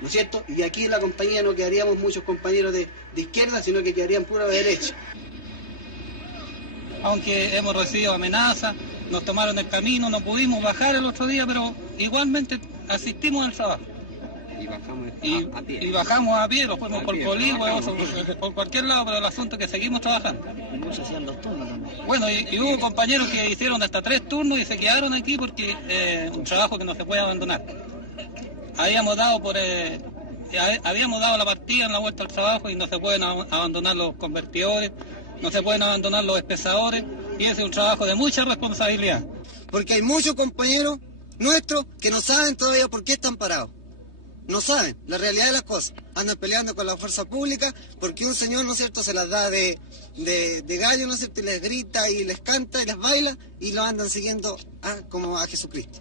¿no es cierto? Y aquí en la compañía no quedaríamos muchos compañeros de izquierda, sino que quedarían pura de derecha. Aunque hemos recibido amenazas, nos tomaron el camino, no pudimos bajar el otro día, pero igualmente asistimos al trabajo. Y bajamos a pie, lo fuimos por Coligüe, por cualquier lado, pero el asunto es que seguimos trabajando. Bueno, y hubo compañeros que hicieron hasta 3 turnos y se quedaron aquí porque un trabajo que no se puede abandonar. Habíamos dado la partida en la vuelta al trabajo y no se pueden abandonar los convertidores, no se pueden abandonar los espesadores, y ese es un trabajo de mucha responsabilidad. Porque hay muchos compañeros nuestros que no saben todavía por qué están parados. No saben la realidad de las cosas. Andan peleando con la fuerza pública porque un señor, ¿no es cierto?, se las da de gallo, ¿no es cierto?, y les grita y les canta y les baila y lo andan siguiendo como a Jesucristo.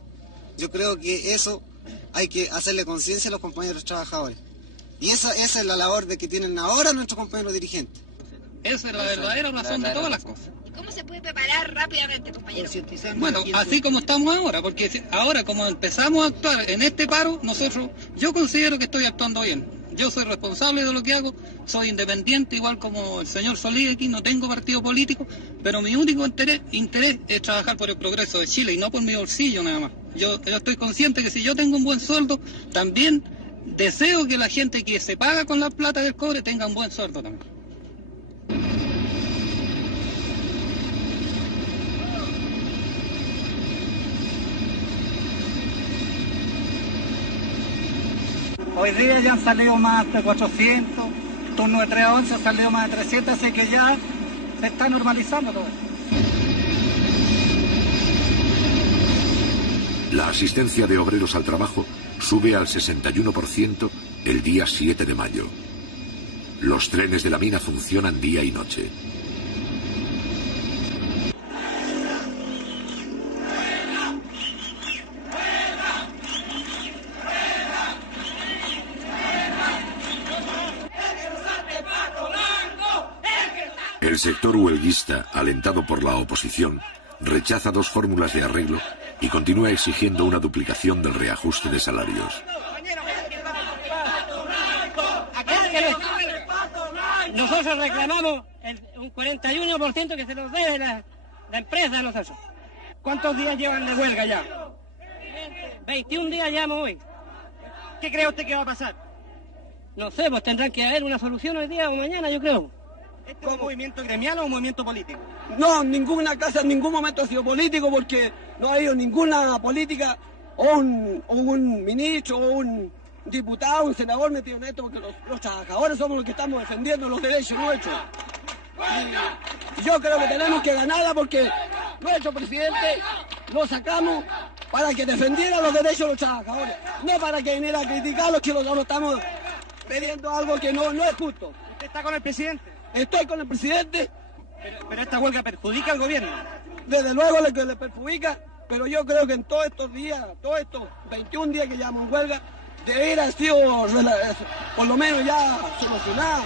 Yo creo que eso hay que hacerle conciencia a los compañeros trabajadores. Y esa es la labor de que tienen ahora nuestros compañeros dirigentes. Esa es la verdadera razón de todas las cosas. ¿Cómo se puede preparar rápidamente, compañero? Bueno, así como estamos ahora, porque ahora como empezamos a actuar en este paro, yo considero que estoy actuando bien. Yo soy responsable de lo que hago, soy independiente, igual como el señor Solí aquí, no tengo partido político, pero mi único interés es trabajar por el progreso de Chile y no por mi bolsillo nada más. Yo estoy consciente que si yo tengo un buen sueldo, también deseo que la gente que se paga con la plata del cobre tenga un buen sueldo también. Hoy día ya han salido más de 400, turno de 3 a 11 han salido más de 300, así que ya se está normalizando todo esto. La asistencia de obreros al trabajo sube al 61% el día 7 de mayo. Los trenes de la mina funcionan día y noche. El sector huelguista, alentado por la oposición, rechaza 2 fórmulas de arreglo y continúa exigiendo una duplicación del reajuste de salarios. Nosotros reclamamos un 41% que se nos debe la empresa a nosotros. ¿Cuántos días llevan de huelga ya? 21 días llevamos hoy. ¿Qué cree usted que va a pasar? No sé, pues tendrán que haber una solución hoy día o mañana, yo creo. ¿Este es un movimiento gremial o un movimiento político? No, ninguna casa en ningún momento ha sido político porque no ha habido ninguna política o un ministro o un diputado, un senador metido en esto porque los trabajadores somos los que estamos defendiendo los derechos nuestros. Y yo creo que tenemos que ganarla porque nuestro presidente lo sacamos para que defendiera los derechos de los trabajadores, no para que viniera a criticarlos que nosotros estamos pidiendo algo que no es justo. ¿Usted está con el presidente? Estoy con el presidente. Pero esta huelga perjudica al gobierno. Desde luego que le perjudica, pero yo creo que en todos estos días, todos estos 21 días que llevamos en huelga, debería haber sido por lo menos ya solucionado.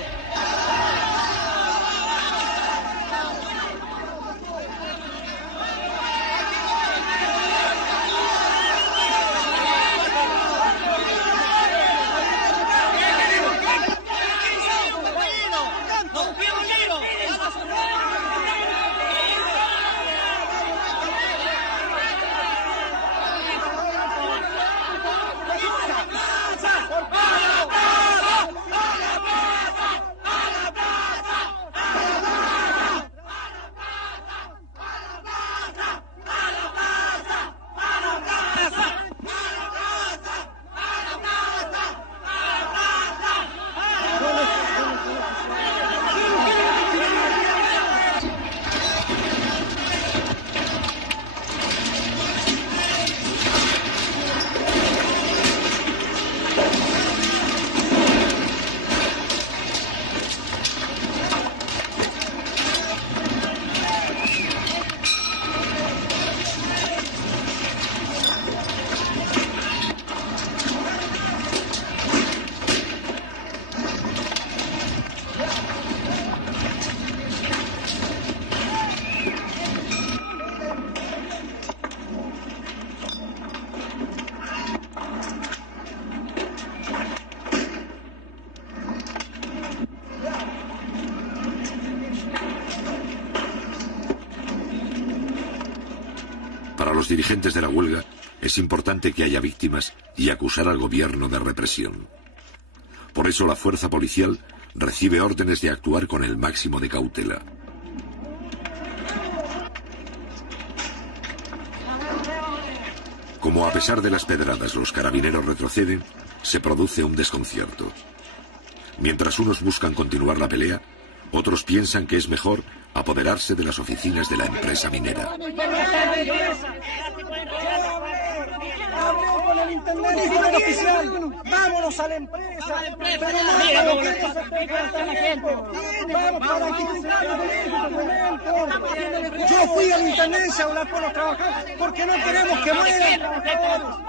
los dirigentes de la huelga, es importante que haya víctimas y acusar al gobierno de represión. Por eso la fuerza policial recibe órdenes de actuar con el máximo de cautela. Como a pesar de las pedradas los carabineros retroceden, se produce un desconcierto. Mientras unos buscan continuar la pelea, otros piensan que es mejor apoderarse de las oficinas de la empresa minera. Hablé con el intendente y con el oficial. Vámonos a la empresa. Pero no, vamos para aquí. Yo fui a la intendencia a hablar con los trabajadores porque no queremos que mueran.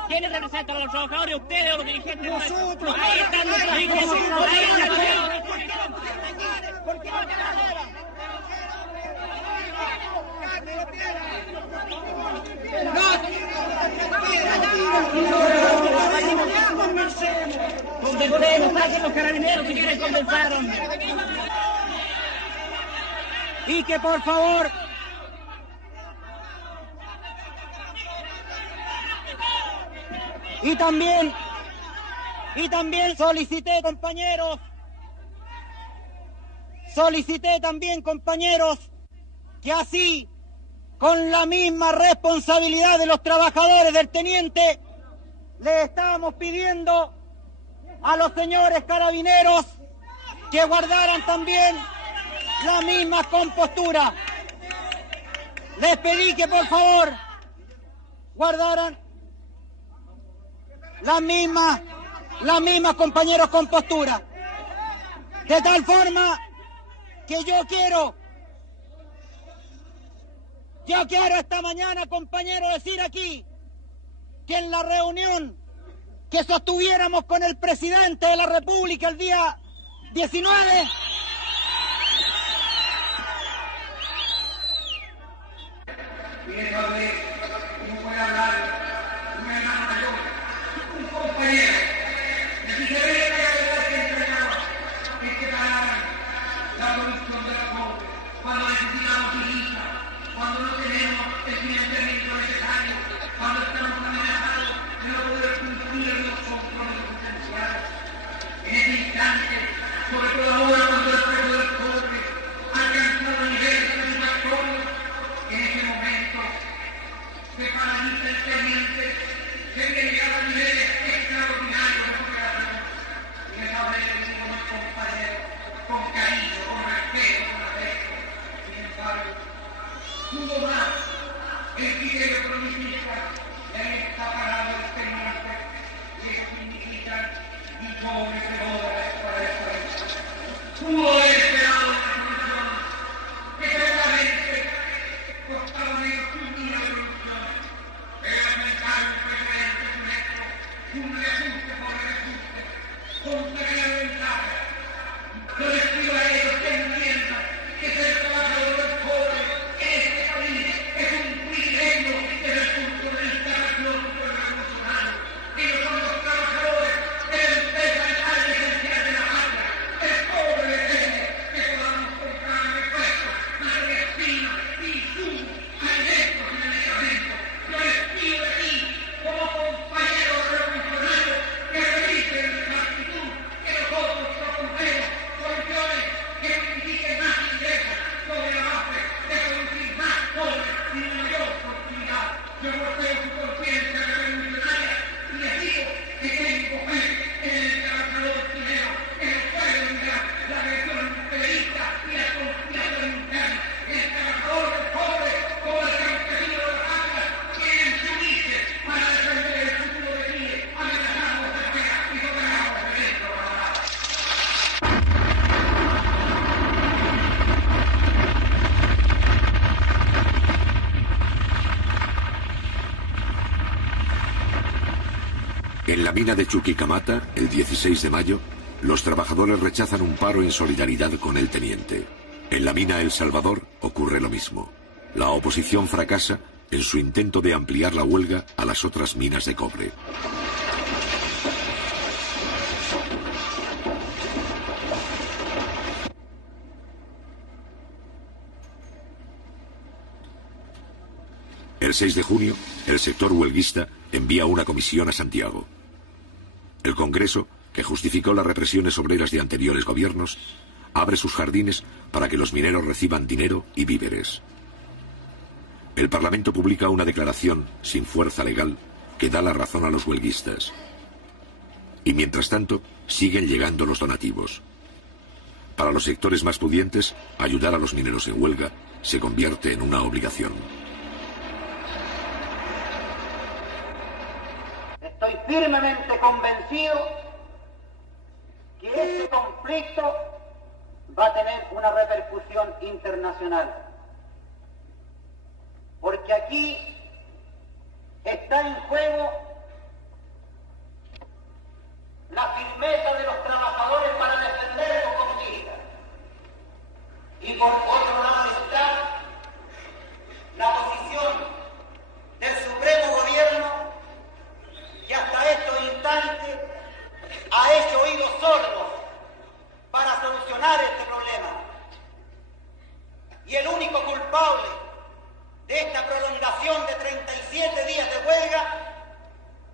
¿Quiénes representan a los trabajadores? ¿Ustedes o los dirigentes? Nosotros. Ahí están los dirigentes. ¿Por qué no Condensemos, saquen los carabineros si quieren condensar, hombre. Y que por favor y también solicité también compañeros que así con la misma responsabilidad de los trabajadores del teniente le estábamos pidiendo a los señores carabineros que guardaran también la misma compostura. Les pedí que por favor guardaran la misma compañeros compostura. De tal forma que yo quiero esta mañana, compañeros, decir aquí que en la reunión que sostuviéramos con el presidente de la República el día 19, cuando necesitamos divisa, cuando no tenemos el financiamiento necesario, cuando estamos amenazados de no poder cumplir los compromisos esenciales. En ese instante, sobre todo ahora cuando el precio del cobre ha alcanzado niveles satisfactorios, en ese momento se paraliza el teniente, se llega a niveles extraordinarios de operación. Y les hablé de mis compañeros con cariño, con respeto, con afecto. Sin embargo, pudo más el criterio economicista y ahí está parado el teniente. Y eso significa millones de dólares para esta vez. Pudo haber esperado una solución que seguramente costaba menos que una revolución. Pero el mercado preferente es honesto, un reajuste por reajuste, con una ventaja. Yo les pido a ellos que entiendan que ser trabajador del pobre en este país es un privilegio desde el punto de vista económico y revolucionario. Ellos son los trabajadores de la empresa vital y esencial de la patria. El pobre depende que podamos comprar repuestos, materias primas, insumos, alimentos y medicamentos. Yo les pido aquí, como compañeros revolucionarios, que revisen la actitud que nosotros proponemos. Soluciones que signifiquen más ingresos sobre la base de producir más pobre y de mayor oportunidad. Yo golpeo su conciencia revolucionaria y les digo que tengo fe en el trabajador chileno, que no puede olvidar la agresión imperialista y la conspiración interna. El trabajador pobre, como el campesino de las áreas, quieren unirse para defender el futuro de Chile, amenazados de guerra y soberanados de derecho. En la mina de Chuquicamata, el 16 de mayo, los trabajadores rechazan un paro en solidaridad con el teniente. En la mina El Salvador ocurre lo mismo. La oposición fracasa en su intento de ampliar la huelga a las otras minas de cobre. El 6 de junio, el sector huelguista envía una comisión a Santiago. El Congreso, que justificó las represiones obreras de anteriores gobiernos, abre sus jardines para que los mineros reciban dinero y víveres. El Parlamento publica una declaración sin fuerza legal que da la razón a los huelguistas. Y mientras tanto, siguen llegando los donativos. Para los sectores más pudientes, ayudar a los mineros en huelga se convierte en una obligación. Estoy firmemente convencido que este conflicto va a tener una repercusión internacional. Porque aquí está en juego la firmeza de los trabajadores para defender su conquista. Y por otro lado está la posición del Supremo Gobierno, que hasta estos instantes ha hecho oídos sordos para solucionar este problema. Y el único culpable de esta prolongación de 37 días de huelga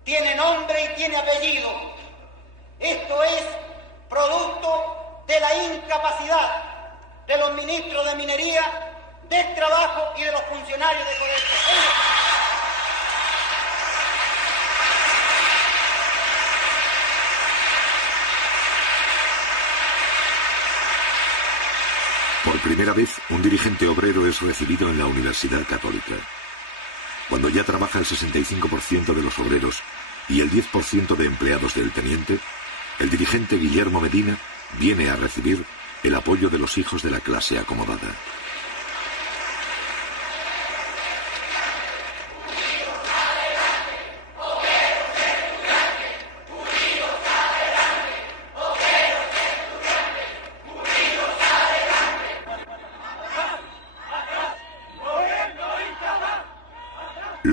tiene nombre y tiene apellido. Esto es producto de la incapacidad de los ministros de Minería, del Trabajo y de los funcionarios de Codelco. Por primera vez, un dirigente obrero es recibido en la Universidad Católica. Cuando ya trabaja el 65% de los obreros y el 10% de empleados del teniente, el dirigente Guillermo Medina viene a recibir el apoyo de los hijos de la clase acomodada.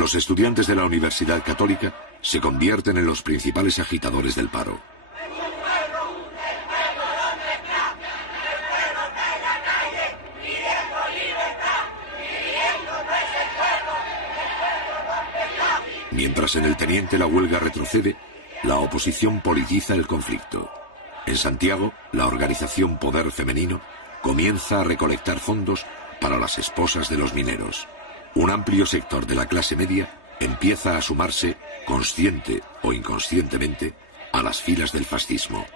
Los estudiantes de la Universidad Católica se convierten en los principales agitadores del paro. Mientras en el teniente la huelga retrocede, la oposición politiza el conflicto. En Santiago, la organización Poder Femenino comienza a recolectar fondos para las esposas de los mineros. Un amplio sector de la clase media empieza a sumarse, consciente o inconscientemente, a las filas del fascismo.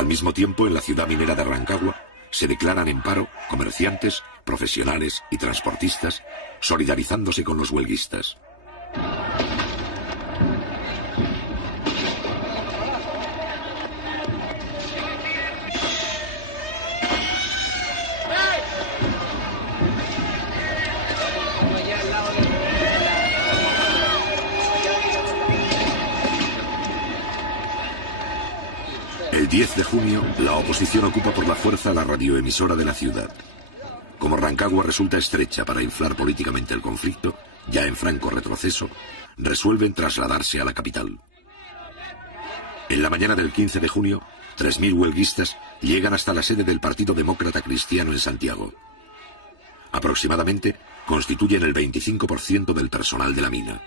Al mismo tiempo, en la ciudad minera de Rancagua, se declaran en paro comerciantes, profesionales y transportistas, solidarizándose con los huelguistas. El 10 de junio, la oposición ocupa por la fuerza la radioemisora de la ciudad. Como Rancagua resulta estrecha para inflar políticamente el conflicto, ya en franco retroceso, resuelven trasladarse a la capital. En la mañana del 15 de junio, 3.000 huelguistas llegan hasta la sede del Partido Demócrata Cristiano en Santiago. Aproximadamente constituyen el 25% del personal de la mina.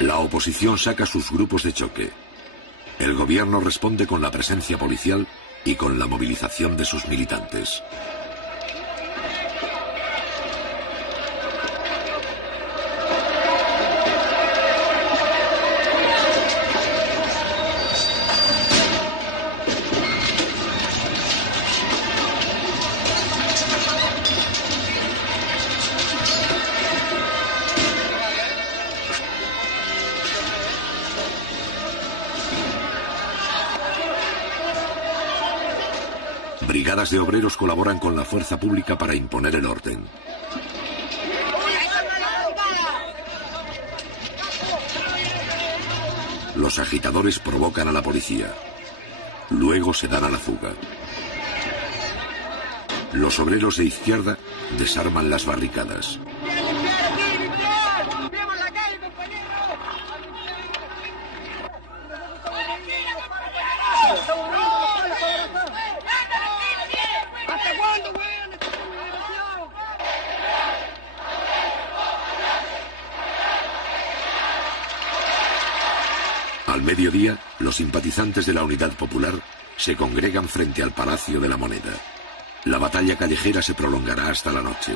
La oposición saca sus grupos de choque. El gobierno responde con la presencia policial y con la movilización de sus militantes. Brigadas de obreros colaboran con la fuerza pública para imponer el orden. Los agitadores provocan a la policía. Luego se dan a la fuga. Los obreros de izquierda desarman las barricadas. Al mediodía, los simpatizantes de la Unidad Popular se congregan frente al Palacio de la Moneda. La batalla callejera se prolongará hasta la noche.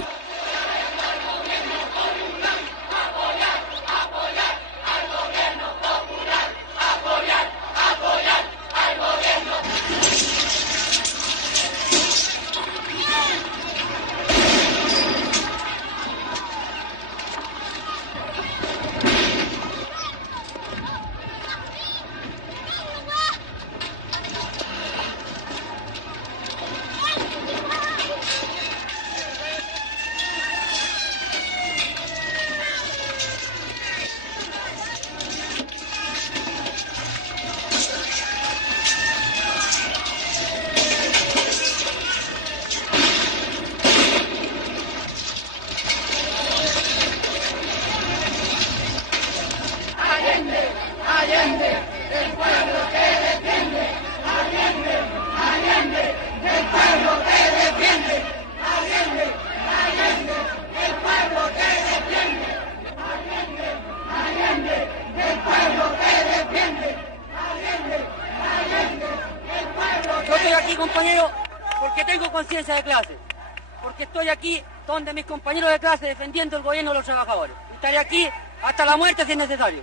Donde mis compañeros de clase defendiendo el gobierno de los trabajadores. Estaré aquí hasta la muerte si es necesario.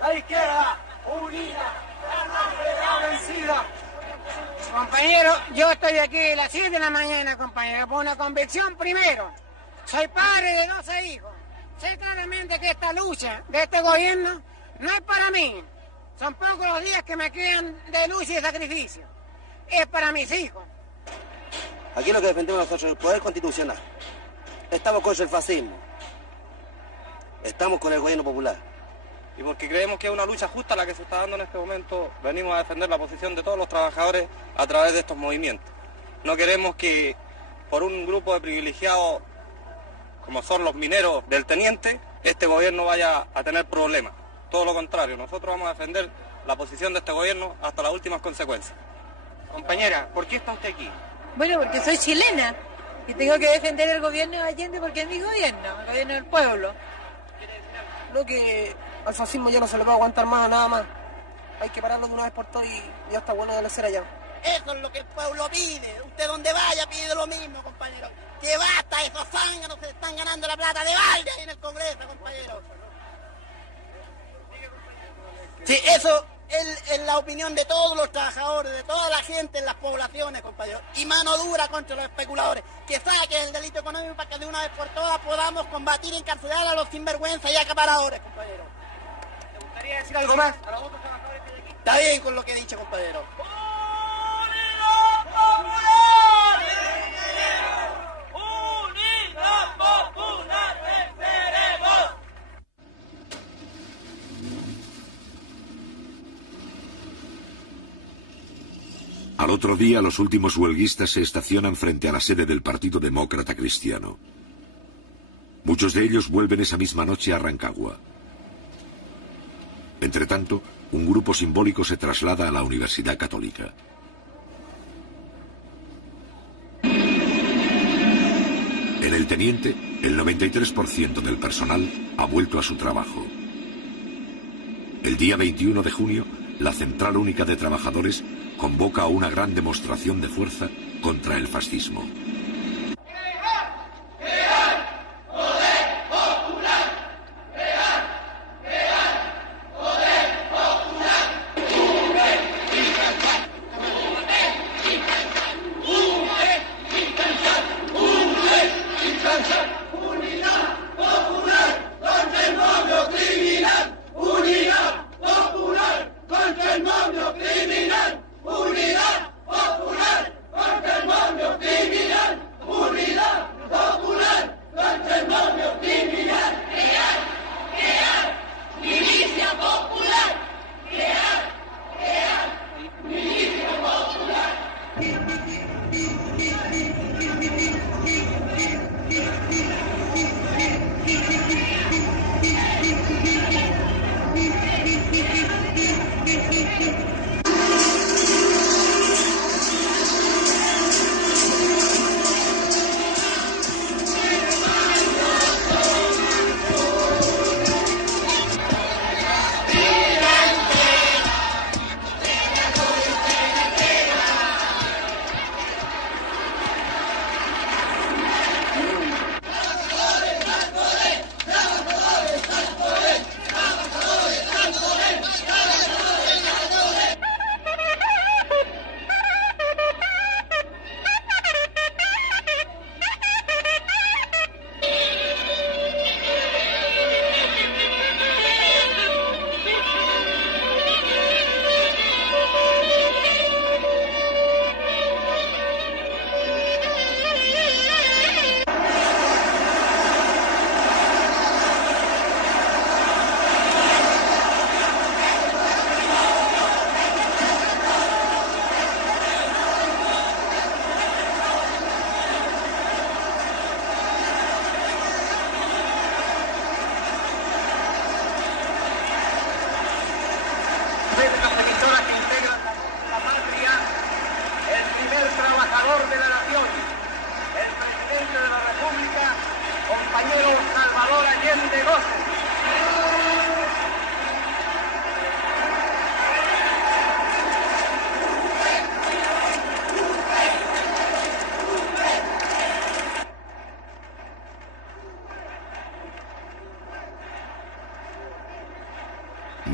La izquierda unida, la vencida. Compañero, yo estoy aquí a las 7 de la mañana, compañero, por una convicción primero. Soy padre de 12 hijos. Sé claramente que esta lucha de este gobierno no es para mí. Son pocos los días que me quedan de lucha y de sacrificio. Es para mis hijos. Aquí lo que defendemos nosotros es el poder constitucional. Estamos contra el fascismo. Estamos con el gobierno popular. Y porque creemos que es una lucha justa la que se está dando en este momento, venimos a defender la posición de todos los trabajadores a través de estos movimientos. No queremos que por un grupo de privilegiados, como son los mineros del teniente, este gobierno vaya a tener problemas. Todo lo contrario, nosotros vamos a defender la posición de este gobierno hasta las últimas consecuencias. Compañera, ¿por qué está usted aquí? Bueno, porque soy chilena y tengo que defender el gobierno de Allende porque es mi gobierno, el gobierno del pueblo. Creo que al fascismo ya no se le va a aguantar más, nada más. Hay que pararlo de una vez por todas y ya está bueno de la cera ya. Eso es lo que el pueblo pide. Usted donde vaya pide lo mismo, compañero. Que basta, esos zánganos se están ganando la plata de balde ahí en el Congreso, compañero. Sí, eso es la opinión de todos los trabajadores, de toda la gente en las poblaciones, compañeros. Y mano dura contra los especuladores. Que saquen el delito económico para que de una vez por todas podamos combatir y encarcelar a los sinvergüenzas y acaparadores, compañeros. ¿Te gustaría decir algo más a los otros trabajadores que hay aquí? Está bien con lo que he dicho, compañero. Al otro día, los últimos huelguistas se estacionan frente a la sede del Partido Demócrata Cristiano. Muchos de ellos vuelven esa misma noche a Rancagua. Entretanto, un grupo simbólico se traslada a la Universidad Católica. En el teniente, el 93% del personal ha vuelto a su trabajo. El día 21 de junio, la Central Única de Trabajadores convoca a una gran demostración de fuerza contra el fascismo.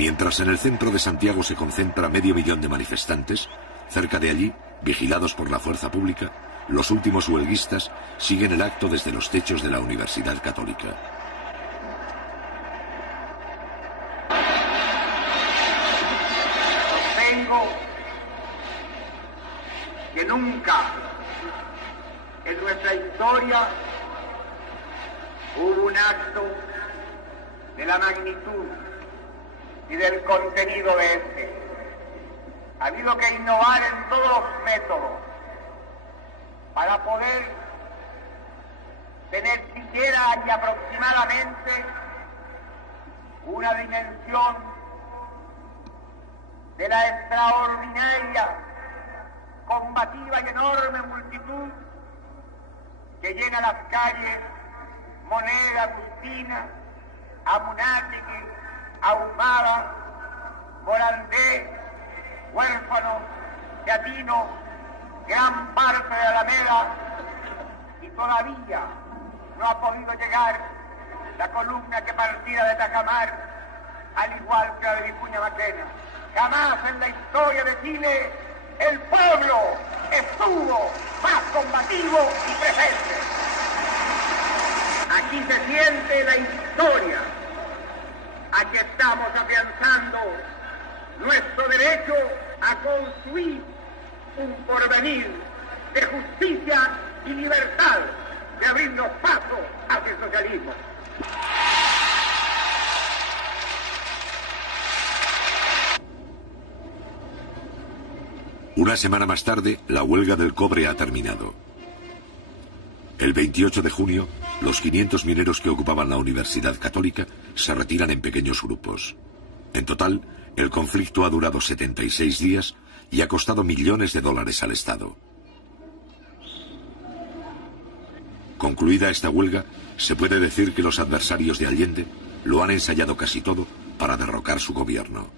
Mientras en el centro de Santiago se concentra medio millón de manifestantes, cerca de allí, vigilados por la fuerza pública, los últimos huelguistas siguen el acto desde los techos de la Universidad Católica. Sostengo que nunca en nuestra historia hubo un acto de la magnitud y del contenido de este. Ha habido que innovar en todos los métodos para poder tener siquiera y aproximadamente una dimensión de la extraordinaria, combativa y enorme multitud que llena las calles Moneda, Agustina, Amunátegui, Ahumada, Morandé, Huérfano, Teatino, gran parte de Alameda, y todavía no ha podido llegar la columna que partía de Tajamar, al igual que la de Vicuña Maquena. Jamás en la historia de Chile el pueblo estuvo más combativo y presente. Aquí se siente la historia. Aquí estamos afianzando nuestro derecho a construir un porvenir de justicia y libertad, de abrirnos paso hacia el socialismo. Una semana más tarde, la huelga del cobre ha terminado. El 28 de junio, los 500 mineros que ocupaban la Universidad Católica se retiran en pequeños grupos. En total, el conflicto ha durado 76 días y ha costado millones de dólares al Estado. Concluida esta huelga, se puede decir que los adversarios de Allende lo han ensayado casi todo para derrocar su gobierno.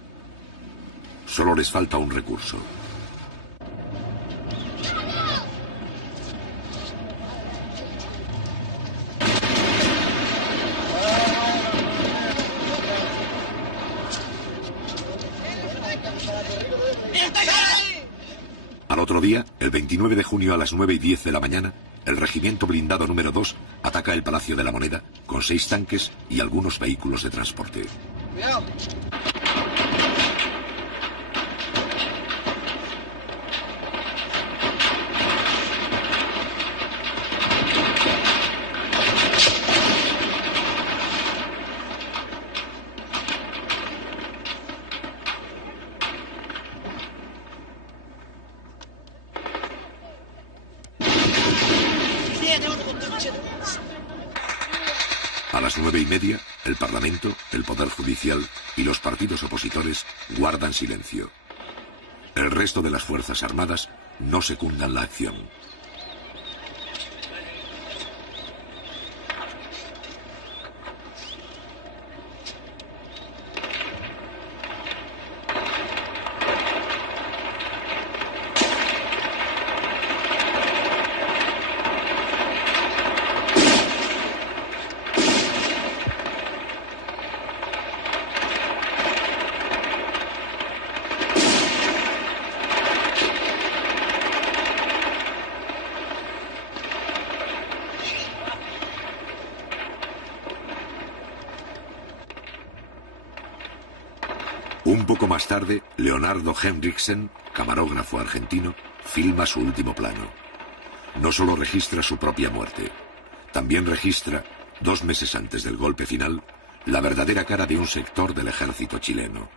Solo les falta un recurso. Al otro día, el 29 de junio a las 9:10 de la mañana, el regimiento blindado número 2 ataca el Palacio de la Moneda con 6 tanques y algunos vehículos de transporte. Cuidado. A las 9:30, el Parlamento, el Poder Judicial y los partidos opositores guardan silencio. El resto de las Fuerzas Armadas no secundan la acción. Un poco más tarde, Leonardo Henriksen, camarógrafo argentino, filma su último plano. No solo registra su propia muerte, también registra, 2 meses antes del golpe final, la verdadera cara de un sector del ejército chileno.